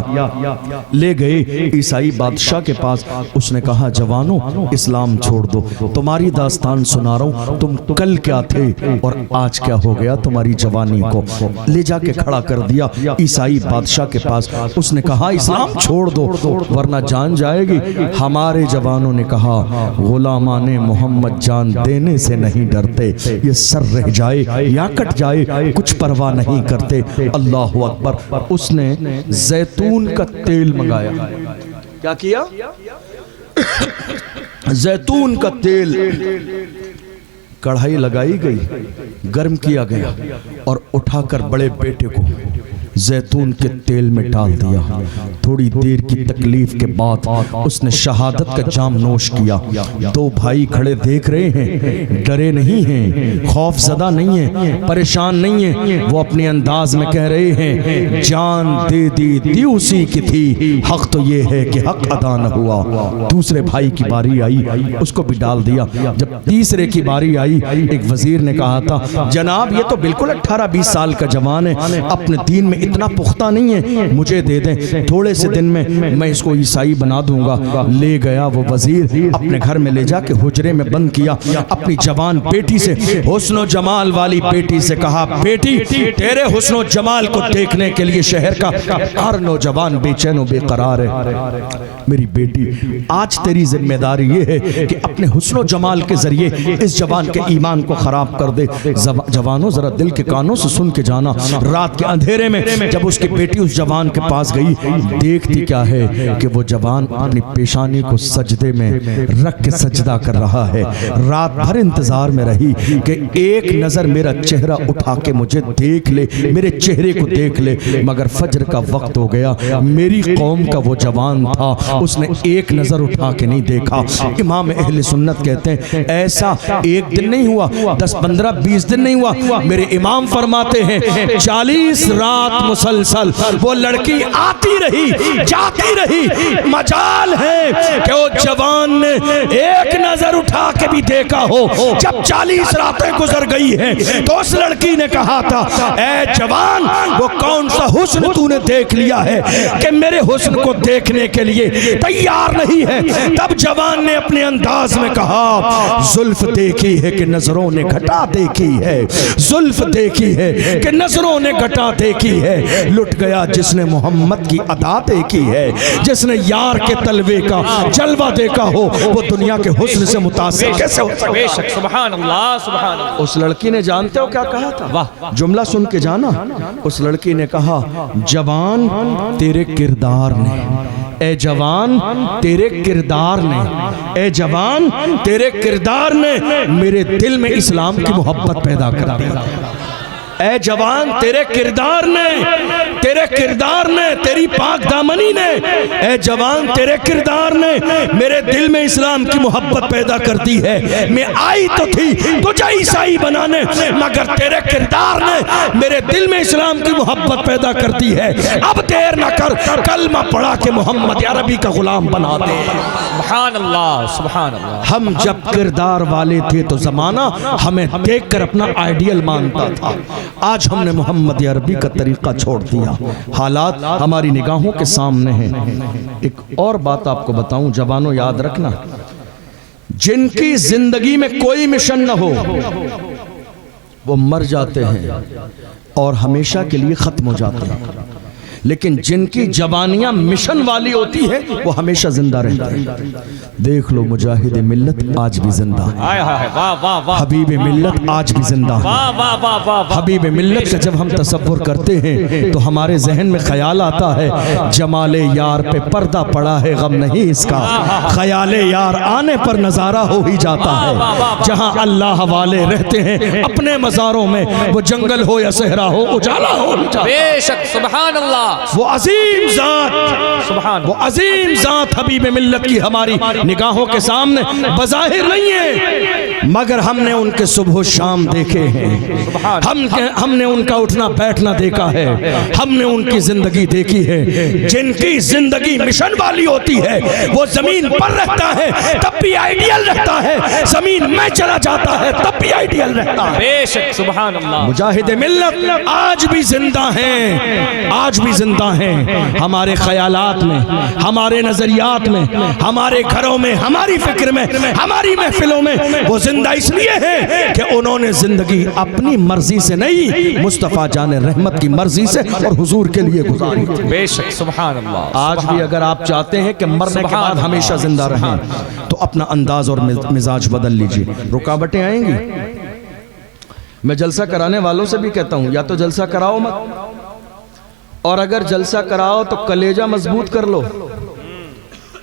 ले गए ईसाई बादशाह के पास। उसने कहा, जवानों इस्लाम छोड़ दो, तुम्हारी दास्तान सुना रहा हूं, तुम कल क्या थे और आज क्या हो गया तुम्हारी जवानी को। ले जाके खड़ा कर दिया ईसाई बादशाह के पास। उसने कहा, इस्लाम छोड़ दो वरना जान जाएगी। हमारे जवानों ने कहा, गुलामाने मोहम्मद जान देने से नहीं डरते, ये सर रह जाए या कट जाए कुछ परवाह नहीं करते। अल्लाह अकबर। उसने जैतून का तेल मंगाया। क्या किया? जैतून का तेल, कढ़ाई लगाई गई, गर्म किया गया और उठाकर बड़े बेटे को जैतून के तेल में डाल दिया। थोड़ी देर की तकलीफ के बाद उसने शहादत का जाम नोश किया। 2 भाई खड़े देख रहे हैं, डरे नहीं हैं, खौफजदा नहीं है, परेशान नहीं है। वो अपने अंदाज में कह रहे हैं, जान दे दी उसी की थी, हक तो ये है कि हक अदा न हुआ। दूसरे भाई की बारी आई, उसको भी डाल दिया। जब तीसरे की बारी आई, एक वजीर ने कहा था, जनाब ये तो बिल्कुल 18-20 साल का जवान है, अपने दीन में इतना पुख्ता नहीं है, मुझे दे दें, थोड़े से दिन में मैं इसको ईसाई बना दूंगा। ले गया वो वजीर, अपने घर में ले जाके हुजरे में बंद किया। अपनी जवान बेटी से, हुस्नो जमाल वाली बेटी से कहा, बेटी तेरे हुस्नो जमाल को देखने के लिए शहर का हर नौजवान बेचैन व बेकरार है। मेरी बेटी, आज तेरी जिम्मेदारी ये है कि अपने हुस्नो जमाल के जरिए इस जवान के ईमान को खराब कर दे। जवानों जरा दिल के कानों से सुन के जाना, रात के अंधेरे में में जब उसकी बेटी उस जवान के पास गई, देखती क्या है कि वो जवान अपनी पेशानी को सजदे में रख के सजदा कर रहा है। रात भर इंतजार में रही कि एक नजर मेरा चेहरा उठा के मुझे देख ले, मेरे चेहरे को देख ले, मगर फजर का वक्त हो गया। मेरी कौम का वो जवान था, उसने एक नजर उठा के नहीं देखा। इमाम अहले सुन्नत कहते हैं ऐसा एक दिन नहीं हुआ, 10, 15, 20 दिन नहीं हुआ। मेरे इमाम फरमाते हैं 40 रात मुसलसल वो लड़की आती रही जाती रही। मजाल है कि वो जवान ने एक नजर उठा के भी देखा हो। जब 40 रातें गुजर गई हैं तो उस लड़की ने कहा था, ऐ जवान वो कौन सा हुस्न तूने देख लिया है कि मेरे हुस्न को देखने के लिए तैयार नहीं है। तब जवान ने अपने अंदाज में कहा, जुल्फ देखी है कि नजरों ने घटा देखी है, जुल्फ देखी है कि नजरों ने घटा देखी है। लुट गया जिसने मोहम्मद की अदा देखी है, जिसने यार के तलवे का जलवा देखा हो, वो दुनिया के हुस्न से मुतासिर कैसे हो सकता है? बेशक, सुभान अल्लाह, सुभान अल्लाह। उस लड़की ने जानते हो क्या कहा था? वाह, जुमला सुन के जाना। उस लड़की ने कहा, जवान तेरे किरदार ने, ए जवान तेरे किरदार ने, ए जवान तेरे किरदार ने मेरे दिल में इस्लाम की मोहब्बत पैदा कर दी। ए जवान तेरे किरदार ने, तेरे किरदार ने, तेरी पाक दामनी ने, ए जवान तेरे किरदार ने मेरे दिल में इस्लाम की मोहब्बत पैदा कर दी है। मैं आई तो थी तुझे ईसाई बनाने, मगर तेरे किरदार ने मेरे दिल में इस्लाम की मोहब्बत पैदा कर दी है। अब देर न कर, कलमा पढ़ा के मोहम्मद अरबी का गुलाम बना दे। सुभान अल्लाह, सुभान अल्लाह। हम जब किरदार वाले थे तो जमाना हमें देखकर अपना आइडियल मानता था। आज हमने मोहम्मद अरबी का तरीका छोड़ दिया, हालात हमारी निगाहों के सामने हैं। एक और बात आपको बताऊं, जवानों याद रखना, जिनकी जिंदगी में कोई मिशन न हो वो मर जाते हैं और हमेशा के लिए खत्म हो जाते हैं, लेकिन जिनकी जवानियां मिशन वाली होती है वो हमेशा जिंदा रहते हैं। देख लो मुजाहिद मिल्लत आज भी जिंदा है, हबीब मिल्लत आज भी जिंदा है। हबीब मिल्लत का जब हम तसव्वुर करते हैं तो हमारे जहन में ख्याल आता है, जमाले यार पे पर्दा पड़ा है गम नहीं इसका, ख्याले यार आने पर नजारा हो ही जाता है। जहां अल्लाह वाले रहते हैं अपने मज़ारों में, वो जंगल हो या सहरा हो उजाला हो। बेशक, सुभान अल्लाह। वो अजीम जात, सुभान, वो अजीम जात हबीब मिल्लत की हमारी निगाहों के सामने बज़ाहिर नहीं है, मगर हमने उनके सुबह शाम देखे हैं, हमने उनका उठना बैठना देखा है, हमने उनकी जिंदगी देखी है। जिनकी जिंदगी मिशन वाली होती है वो जमीन पर रहता है तब भी आइडियल रहता है, जमीन में चला जाता है तब भी आइडियल रहता है। बेशक, सुभान अल्लाह। मुजाहिद मिल्लत आज भी जिंदा हैं, आज भी जिंदा हैं हमारे ख्यालात में, हमारे नजरियात में, हमारे घरों में, हमारी फिक्र में, हमारी महफिलों में। वो जिंदा इसलिए है कि उन्होंने जिंदगी अपनी मर्जी से नहीं, मुस्तफा जाने रहमत की मर्जी से और हुजूर के लिए गुजारी। बेशक, सुभान अल्लाह। आज भी अगर आप चाहते हैं कि मरने के बाद हमेशा जिंदा रहें तो अपना अंदाज और मिजाज बदल लीजिए। रुकावटें आएंगी, मैं जलसा कराने वालों से भी कहता हूं, या तो जलसा कराओ मत, और अगर जलसा कराओ तो कलेजा मजबूत कर लो।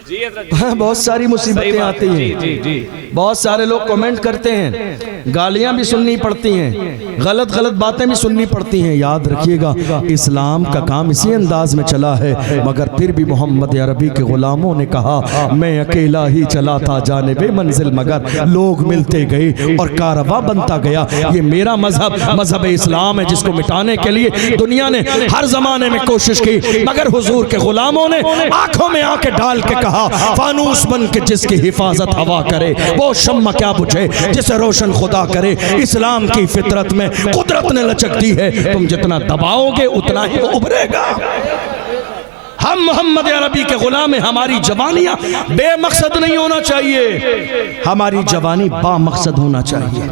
हाँ, बहुत सारी मुसीबतें आती हैं, बहुत सारे लोग कमेंट करते हैं, गालियां भी सुननी पड़ती हैं, गलत गलत बातें भी सुननी पड़ती हैं। याद रखिएगा इस्लाम का काम इसी अंदाज में चला है, मगर फिर भी मोहम्मद अरबी के गुलामों ने कहा, मैं अकेला ही चला था जाने बे मंजिल, मगर लोग मिलते गए और कारवां बनता गया। ये मेरा मजहब, मजहब इस्लाम है, जिसको मिटाने के लिए दुनिया ने हर जमाने में कोशिश की, मगर हुजूर के गुलामों ने आंखों में आंखें डाल के कहा, फानूस बन के जिसकी हिफाजत हवा करे वो शम्मा क्या बुझे जिसे रोशन खुदा करे। इस्लाम की फितरत में कुदरत ने लचक दी है, तुम जितना दबाओगे उतना ही वो उभरेगा। हम मोहम्मद अरबी के गुलाम हैं, हमारी जवानियां बेमकसद नहीं होना चाहिए, हमारी जवानी बामकसद होना चाहिए।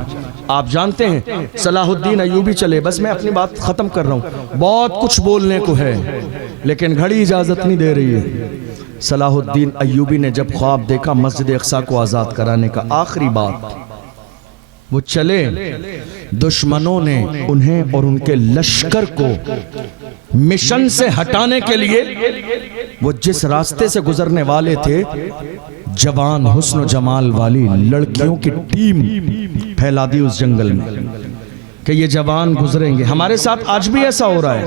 आप जानते हैं सलाहुद्दीन अय्यूबी चले, बस मैं अपनी बात खत्म कर रहा हूं, बहुत कुछ बोलने को है लेकिन घड़ी इजाजत नहीं दे रही है। सलाहुद्दीन अय्यूबी ने जब ख्वाब देखा मस्जिद अक्सा को आज़ाद कराने का, आखिरी बात, वो चले, दुश्मनों ने उन्हें और उनके लश्कर को मिशन से हटाने के लिए वो जिस रास्ते से गुजरने वाले थे, जवान हुस्न जमाल वाली लड़कियों की टीम फैला दी उस जंगल में कि ये जवान गुजरेंगे। हमारे साथ आज भी ऐसा हो रहा है,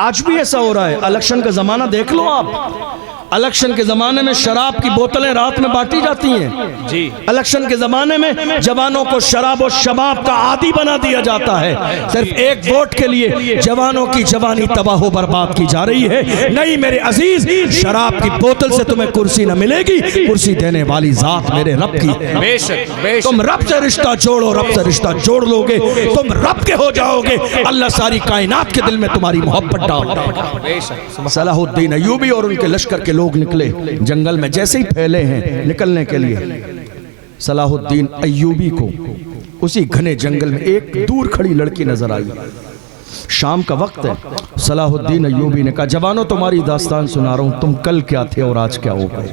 आज भी ऐसा हो रहा है। इलेक्शन का जमाना देख लो आप, इलेक्शन के जमाने में शराब की बोतलें रात में बांटी जाती हैं जी। इलेक्शन के जमाने में जवानों को शराब और शबाब का आदी बना दिया जाता है। सिर्फ एक वोट के लिए जवानों की जवानी तबाह बर्बाद की जा रही है। नहीं मेरे अजीज, शराब की बोतल से तुम्हें कुर्सी न मिलेगी, कुर्सी देने वाली जात मेरे रब की है। बेशक तुम रब से रिश्ता जोड़ो, रब से रिश्ता जोड़ लोगे, तुम रब के हो जाओगे, अल्लाह सारी कायनात के दिल में तुम्हारी मोहब्बत डाल। सलाहुद्दीन अय्यूबी और उनके लश्कर के लोग निकले जंगल में। जैसे ही फैले हैं निकलने के लिए, सलाहुद्दीन अय्यूबी को उसी घने जंगल में एक दूर खड़ी लड़की नजर आई। शाम का वक्त है। सलाहुद्दीन अय्यूबी ने कहा, जवानों तुम्हारी दास्तान सुना रहा हूं, तुम कल क्या थे और आज क्या हो गए।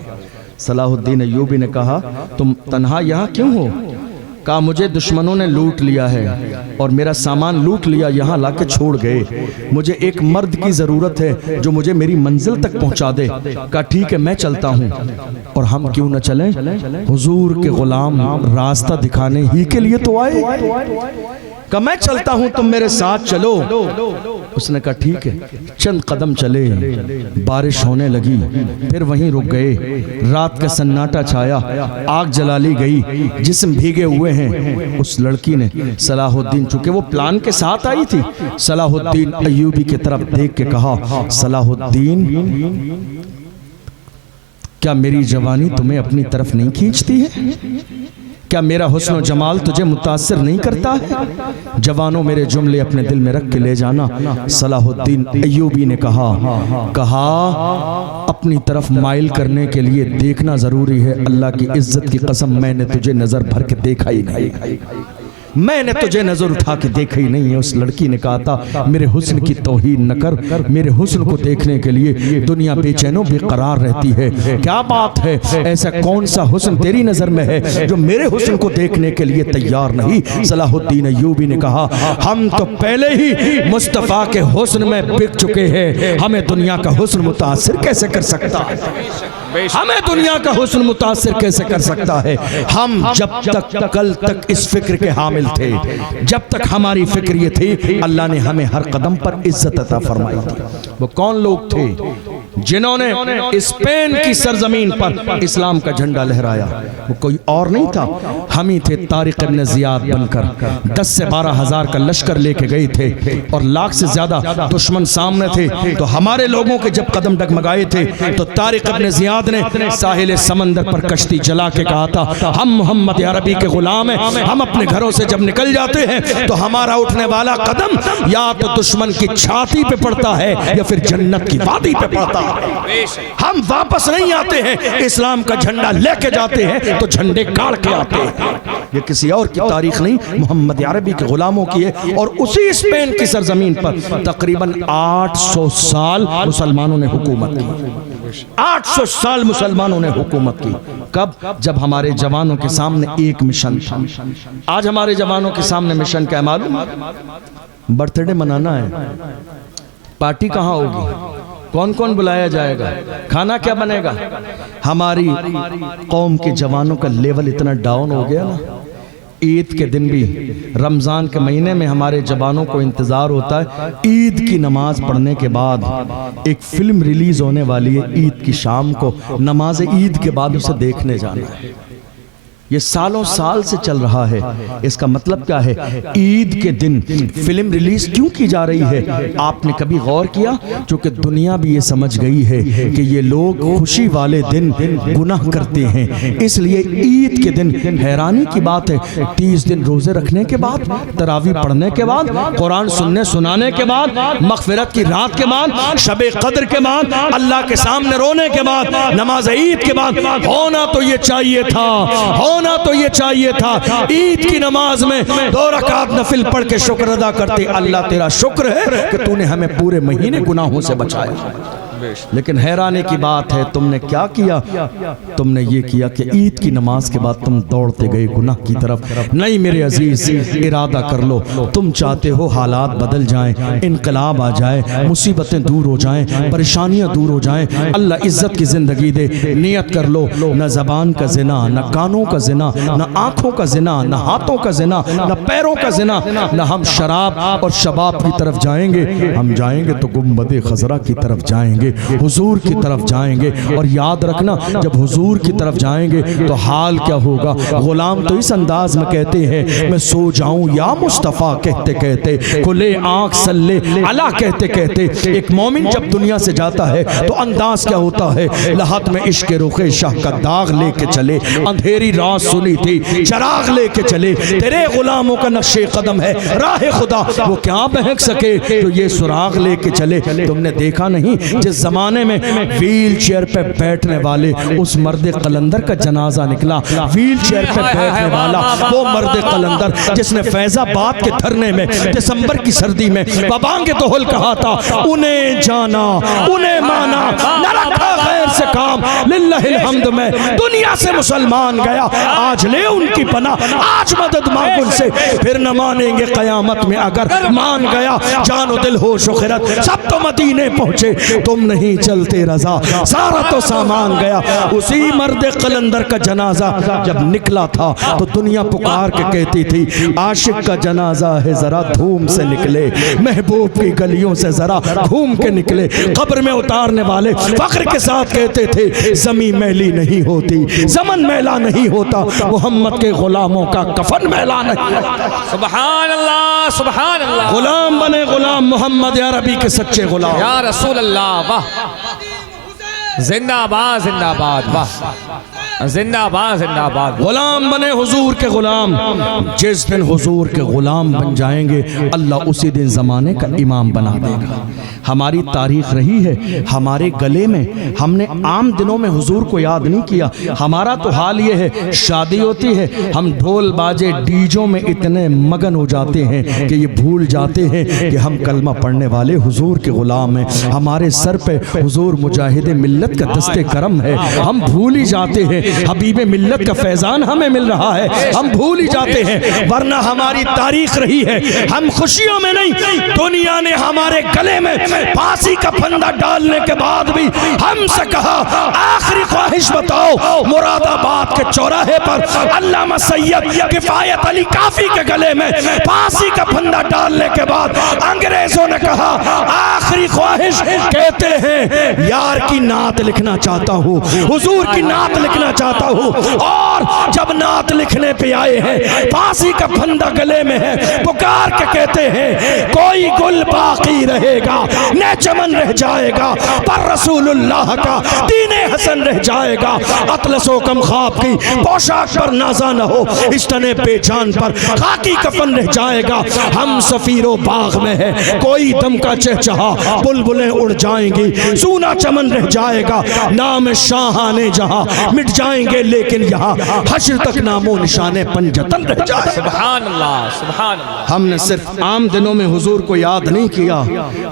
सलाहुद्दीन अय्यूबी ने कहा, तुम तन्हा यहाँ क्यों हो। कहा, मुझे दुश्मनों ने लूट लिया है और मेरा सामान लूट लिया, यहाँ लाके छोड़ गए। मुझे एक मर्द की ज़रूरत है जो मुझे मेरी मंजिल तक पहुँचा दे। कहा, ठीक है मैं चलता हूँ। और हम क्यों न चलें, हुजूर के गुलाम रास्ता दिखाने ही के लिए तो आए। कहा, मैं चलता हूँ, तुम मेरे साथ चलो। उसने कहा, ठीक है। चंद कदम चले, बारिश होने लगी, फिर वहीं रुक गए। रात का सन्नाटा छाया, आग जला ली गई, जिस्म भीगे हुए हैं। उस लड़की ने सलाहुद्दीन, चूंकि वो प्लान के साथ आई थी, सलाहुद्दीन अय्यूबी की तरफ देख के कहा, सलाहुद्दीन क्या मेरी जवानी तुम्हें अपनी तरफ नहीं खींचती है? क्या मेरा हुस्न जमाल तुझे मुतासिर नहीं करता है? जवानों मेरे जुमले अपने दिल में रख के ले जाना। सलाहुद्दीन अय्यूबी ने कहा अपनी तरफ माइल करने के लिए देखना जरूरी है। अल्लाह की इज्जत की कसम, मैंने तुझे नजर भर के देखा ही नहीं, मैंने तुझे नजर उठा के देखा ही नहीं है। उस लड़की ने कहा था, मेरे हुस्न की तौहीन न कर, मेरे हुस्न को देखने के लिए दुनिया बेचैनो बेकरार रहती है। क्या बात है, ऐसा कौन सा हुस्न तेरी नजर में है जो मेरे हुस्न को देखने के लिए तैयार नहीं? सलाहुद्दीन अय्यूबी ने कहा, हम तो पहले ही मुस्तफ़ा के हुस्न में बिक चुके हैं, हमें दुनिया का हुस्न मुतासिर कैसे कर सकता है? हमें दुनिया का हुस्न मुतासिर कैसे कर सकता है? हम जब तक कल तक इस फिक्र के हामिल थे, जब तक हमारी फिक्र ये थी, अल्लाह ने हमें हर कदम पर इज्जत अता फरमाई थी। वो कौन लोग थे जिन्होंने स्पेन की सरजमीन पर इस्लाम का झंडा लहराया? वो कोई और नहीं था, हम ही थे। तारिक इब्न ज़ियाद बनकर 10 से 12 हज़ार का लश्कर लेके गए थे और लाख से ज्यादा दुश्मन सामने थे। तो हमारे लोगों के जब कदम डगमगाए थे तो तारिक इब्न ज़ियाद ने साहिल समंदर पर कश्ती जला के कहा था, हम मोहम्मद अरबी के गुलाम हैं, हम अपने घरों से जब निकल जाते हैं तो हमारा उठने वाला कदम या तो दुश्मन की छाती पे पड़ता है या फिर जन्नत की वादी पे पड़ता है। हम वापस नहीं आते हैं, इस्लाम का झंडा लेके जाते हैं तो झंडे गाड़ के आते हैं। ये किसी और की तारीख नहीं, मोहम्मद अरबी के गुलामों की है। और उसी स्पेन की सरजमीन पर तकरीबन 800 साल मुसलमानों ने हुकूमत की। 800 साल मुसलमानों ने हुकूमत की। कब? जब हमारे जवानों के सामने एक मिशन था। आज हमारे जवानों के सामने मिशन क्या है मालूम? बर्थडे मनाना है। पार्टी कहाँ होगी? कौन कौन बुलाया जाएगा? खाना क्या बनेगा? हमारी कौम के जवानों का लेवल इतना डाउन हो गया ना, ईद के दिन भी, रमज़ान के महीने में हमारे जवानों को इंतज़ार होता है ईद की नमाज पढ़ने के बाद एक फिल्म रिलीज होने वाली है ईद की शाम को, नमाज ईद के बाद उसे देखने जाना है। ये सालों साल से चल रहा है। इसका मतलब क्या है? ईद के दिन फिल्म रिलीज क्यों की जा रही है? आपने कभी गौर किया? क्योंकि दुनिया भी ये समझ गई है कि ये लोग खुशी वाले दिन गुनाह करते हैं, इसलिए ईद के दिन हैरानी की बात है 30 दिन रोजे रखने के बाद, तरावी पढ़ने के बाद, कुरान सुनने सुनाने के बाद, मगफिरत की रात के बाद, शबे कद्र के बाद, अल्लाह के सामने रोने के बाद, नमाज ईद के बाद होना तो ये चाहिए था, होना तो ये चाहिए था ईद की नमाज में 2 रकात नफिल पढ़ के शुक्र अदा करते। अल्लाह तेरा शुक्र है कि तूने हमें पूरे महीने गुनाहों से बचाया। लेकिन हैरानी की बात है, तुमने क्या किया? तुमने ये किया कि ईद की नमाज के बाद तुम दौड़ते गए गुनाह की तरफ। नहीं मेरे अजीज, इरादा कर लो, तुम चाहते हो हालात बदल जाएं, इनकलाब आ जाए, मुसीबतें दूर हो जाएं, परेशानियां दूर हो जाएं, अल्लाह इज्जत की जिंदगी दे। नियत कर लो, न जबान का जिना, न कानों का जिना, न आंखों का जिना, न हाथों का जिना, न पैरों का जिना, न हम शराब और शबाब की तरफ जाएंगे। हम जाएंगे तो गुंबदे खजरा की तरफ जाएंगे, हुजूर की तरफ जाएंगे। और याद रखना, जब हुजूर की तरफ जाएंगे तो हाल क्या होगा। गुलाम तो इस अंदाज में कहते हैं, मैं सो जाऊं या मुस्तफ़ा कहते कहते, खुले आंख सल्ले अला कहते कहते। एक मोमिन जब दुनिया से जाता है तो अंदाज क्या होता है। लहत में इश्क रुखे शाह का दाग लेके चले, अंधेरी रात सुनी थी चराग लेके चले, तेरे गुलामों का नक्शे कदम है राह खुदा, वो क्या बहक सके तो ये सुराग लेके चले। तुमने देखा नहीं, जिस जमाने में व्हील चेयर पे बैठने वाले उस मर्द कलंदर का जनाजा निकला, व्हील चेयर पे बैठने वाला वो मर्द कलंदर जिसने फैजाबाद के धरने में दिसंबर की सर्दी में बबांगे दोहल कहा था, उन्हें जाना उन्हें माना, न रखा गैर से काम, लिल्लाहिल हम्द में दुनिया से मुसलमान गया। आज ले उनकी पना, आज मदद मांग उनसे, फिर न मानेंगे कयामत में अगर मान गया। जानो दिल होश व खिरत सब तो मदीने पहुंचे, तुम नहीं चलते रजा, सारा तो सामान गया। उसी मर्द कलंदर का जनाजा जब निकला था तो दुनिया पुकार के कहती थी, आशिक का जनाजा है जरा धूम से निकले, महबूब की गलियों से जरा घूम के निकले। कब्र में उतारने वाले फख्र के साथ कहते थे, जमीन मैली नहीं होती, जमन मैला नहीं होता, मोहम्मद के गुलामों का कफन मैला नहीं होता। सुभान अल्लाह, सुभान अल्लाह। गुलाम बने गुलाम मोहम्मद अरबी के सच्चे गुलाम, या रसूल अल्लाह, वाह, जिंदाबाद जिंदाबाद, वाह, जिंदाबाद जिंदाबाद। गुलाम बने हुजूर के गुलाम। जिस दिन हुजूर के गुलाम बन जाएंगे, अल्लाह उसी दिन ज़माने का इमाम बना देगा। हमारी तारीख रही है, हमारे गले में हमने आम दिनों में हुजूर को याद नहीं किया। हमारा तो हाल ये है, शादी होती है, हम ढोल बाजे डीजों में इतने मगन हो जाते हैं कि ये भूल जाते हैं कि हम कलमा पढ़ने वाले हुजूर के गुलाम हैं। हमारे सर पे हुजूर मुजाहिदे मिल्लत का दस्ते करम है, हम भूल ही जाते हैं। हबीबे मिल्लत का फैजान हमें मिल रहा है, हम भूल ही जाते हैं। वरना हमारी तारीख रही है, हम खुशियों में नहीं, दुनिया ने हमारे गले में फांसी का फंदा डालने के बाद भी हमसे कहा, आखिरी ख्वाहिश बताओ। मुरादाबाद के चौराहे पर अल्लामा सैयद किफायत अली काफी के गले में फांसी का फंदा डालने के बाद अंग्रेजों ने कहा, आखिरी ख्वाहिश, कहते हैं यार की नात लिखना चाहता हूँ, हुजूर की नात लिखना चाहता हूँ। और जब नात लिखने पे आए हैं, फांसी का फंदा गले में है, पुकार के कहते हैं, कोई गुल बाकी रहेगा न चमन रह जाएगा, पर रसूलुल्लाह का दीने हसन रह जाएगा। अतलसो कम ख्वाब की पोशाक पर नाजा न हो, इस तने बेजान पर खाकी कफन रह जाएगा। हम सफीरो बाग में है, कोई दम का चहचहा, बुलबुलें उड़ जाएंगी, सूना चमन रह जाएगा। नाम शाहाने जहां मिट जाएंगे, लेकिन यहाँ हश्र तक नामो निशाने पंजतन रह जाए। सुभान अल्लाह, सुभान अल्लाह। हमने सिर्फ आम दिनों में हुजूर को याद नहीं किया,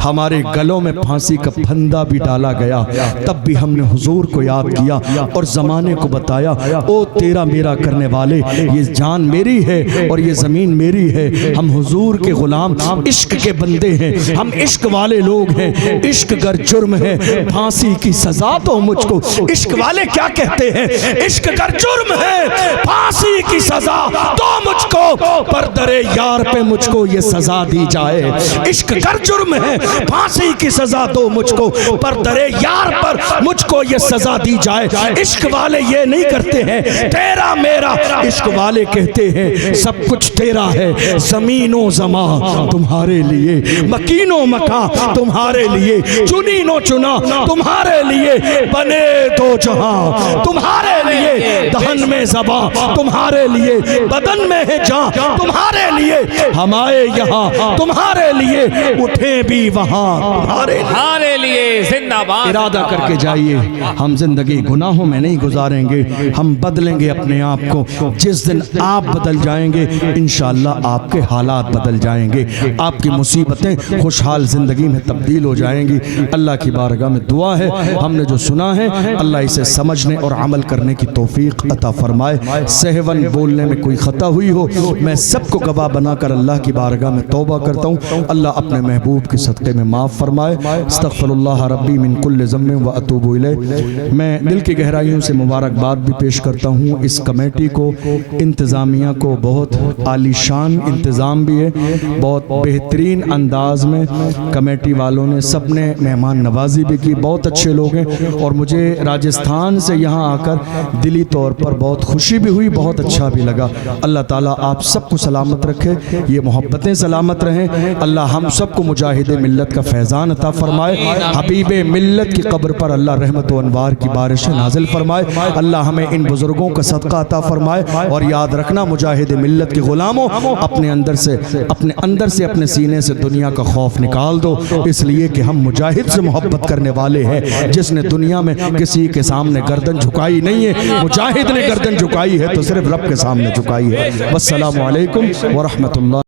हमारे गलों में फांसी का फंदा भी डाला गया, तब भी हमने हुजूर को याद किया और जमाने को बताया, ओ तेरा मेरा करने वाले, ये जान मेरी है और ये जमीन मेरी है। हम हुजूर के गुलाम, इश्क के बंदे हैं, हम इश्क वाले लोग हैं। इश्क गर जुर्म है, फांसी की सजा तो मुझको। इश्क वाले क्या कहते हैं, इश्क गर जुर्म है, फांसी की सजा तो मुझको, पर दरे यार पे मुझको ये सजा दी जाए। इश्क गर जुर्म है, फांसी की सजा दो मुझको, पर दरे यार पर मुझको ये सजा दी जाए। इश्क वाले ये नहीं करते हैं तेरा मेरा, इश्क वाले कहते हैं सब कुछ तेरा है, जमीनो जमा तुम्हारे लिए, मकीनो मका तुम्हारे लिए, चुनीनो चुना तुम्हारे लिए, बने दो जहां तुम्हारे लिए, सन में ज़बां तुम्हारे लिए, बदन में है जान तुम्हारे लिए, हम आए यहाँ तुम्हारे लिए, उठे भी वहाँ तुम्हारे लिए। जिंदाबाद। इरादा करके जाइए, हम जिंदगी गुनाहों में नहीं गुजारेंगे, हम बदलेंगे अपने आप को। जिस दिन आप बदल जाएंगे इंशाअल्लाह आपके हालात बदल जाएंगे, आपकी मुसीबतें खुशहाल जिंदगी में तब्दील हो जाएंगी। अल्लाह की बारगाह में दुआ है, हमने जो सुना है अल्लाह इसे समझने और अमल करने की तौफीक अता फरमाए। सहवन बोलने में कोई खता हुई हो, मैं सबको गवाह बनाकर अल्लाह की बारगाह में तौबा करता हूँ। अल्लाह अपने महबूब के सदक़े में माफ़ फरमाए। अस्तग़फ़िरुल्लाह रब्बी मिन कुल्लि ज़म्बिन व अतूबु इलैह। मैं दिल की गहराइयों से मुबारकबाद भी पेश करता हूँ इस कमेटी को, इंतज़ामिया को। बहुत आलीशान इंतज़ाम भी है, बहुत बेहतरीन अंदाज में कमेटी वालों ने सब ने मेहमान नवाजी भी की, बहुत अच्छे लोग हैं। और मुझे राजस्थान से यहाँ आकर दिली तौर पर बहुत खुशी भी हुई, बहुत अच्छा भी लगा। अल्लाह ताला आप सबको सलामत रखे, ये मोहब्बतें सलामत रहें। अल्लाह हम सबको मुजाहिद मिल्लत का फैज़ान अता फरमाए। हबीब मिल्लत की कब्र पर अल्लाह रहमत व अनवार की बारिश नाजिल फरमाए। अल्लाह हमें इन बुजुर्गों का सदका अता फरमाए। और याद रखना मुजाहिद मिल्लत के गुलामों, अपने अंदर से अपने सीने से दुनिया का खौफ निकाल दो, इसलिए कि हम मुजाहिद से मोहब्बत करने वाले हैं, जिसने दुनिया में किसी के सामने गर्दन झुकाई नहीं है। मुजाहिद ने गर्दन झुकाई है तो सिर्फ रब के सामने झुकाई है। वस्सलामु अलैकुम व रहमतुल्लाह।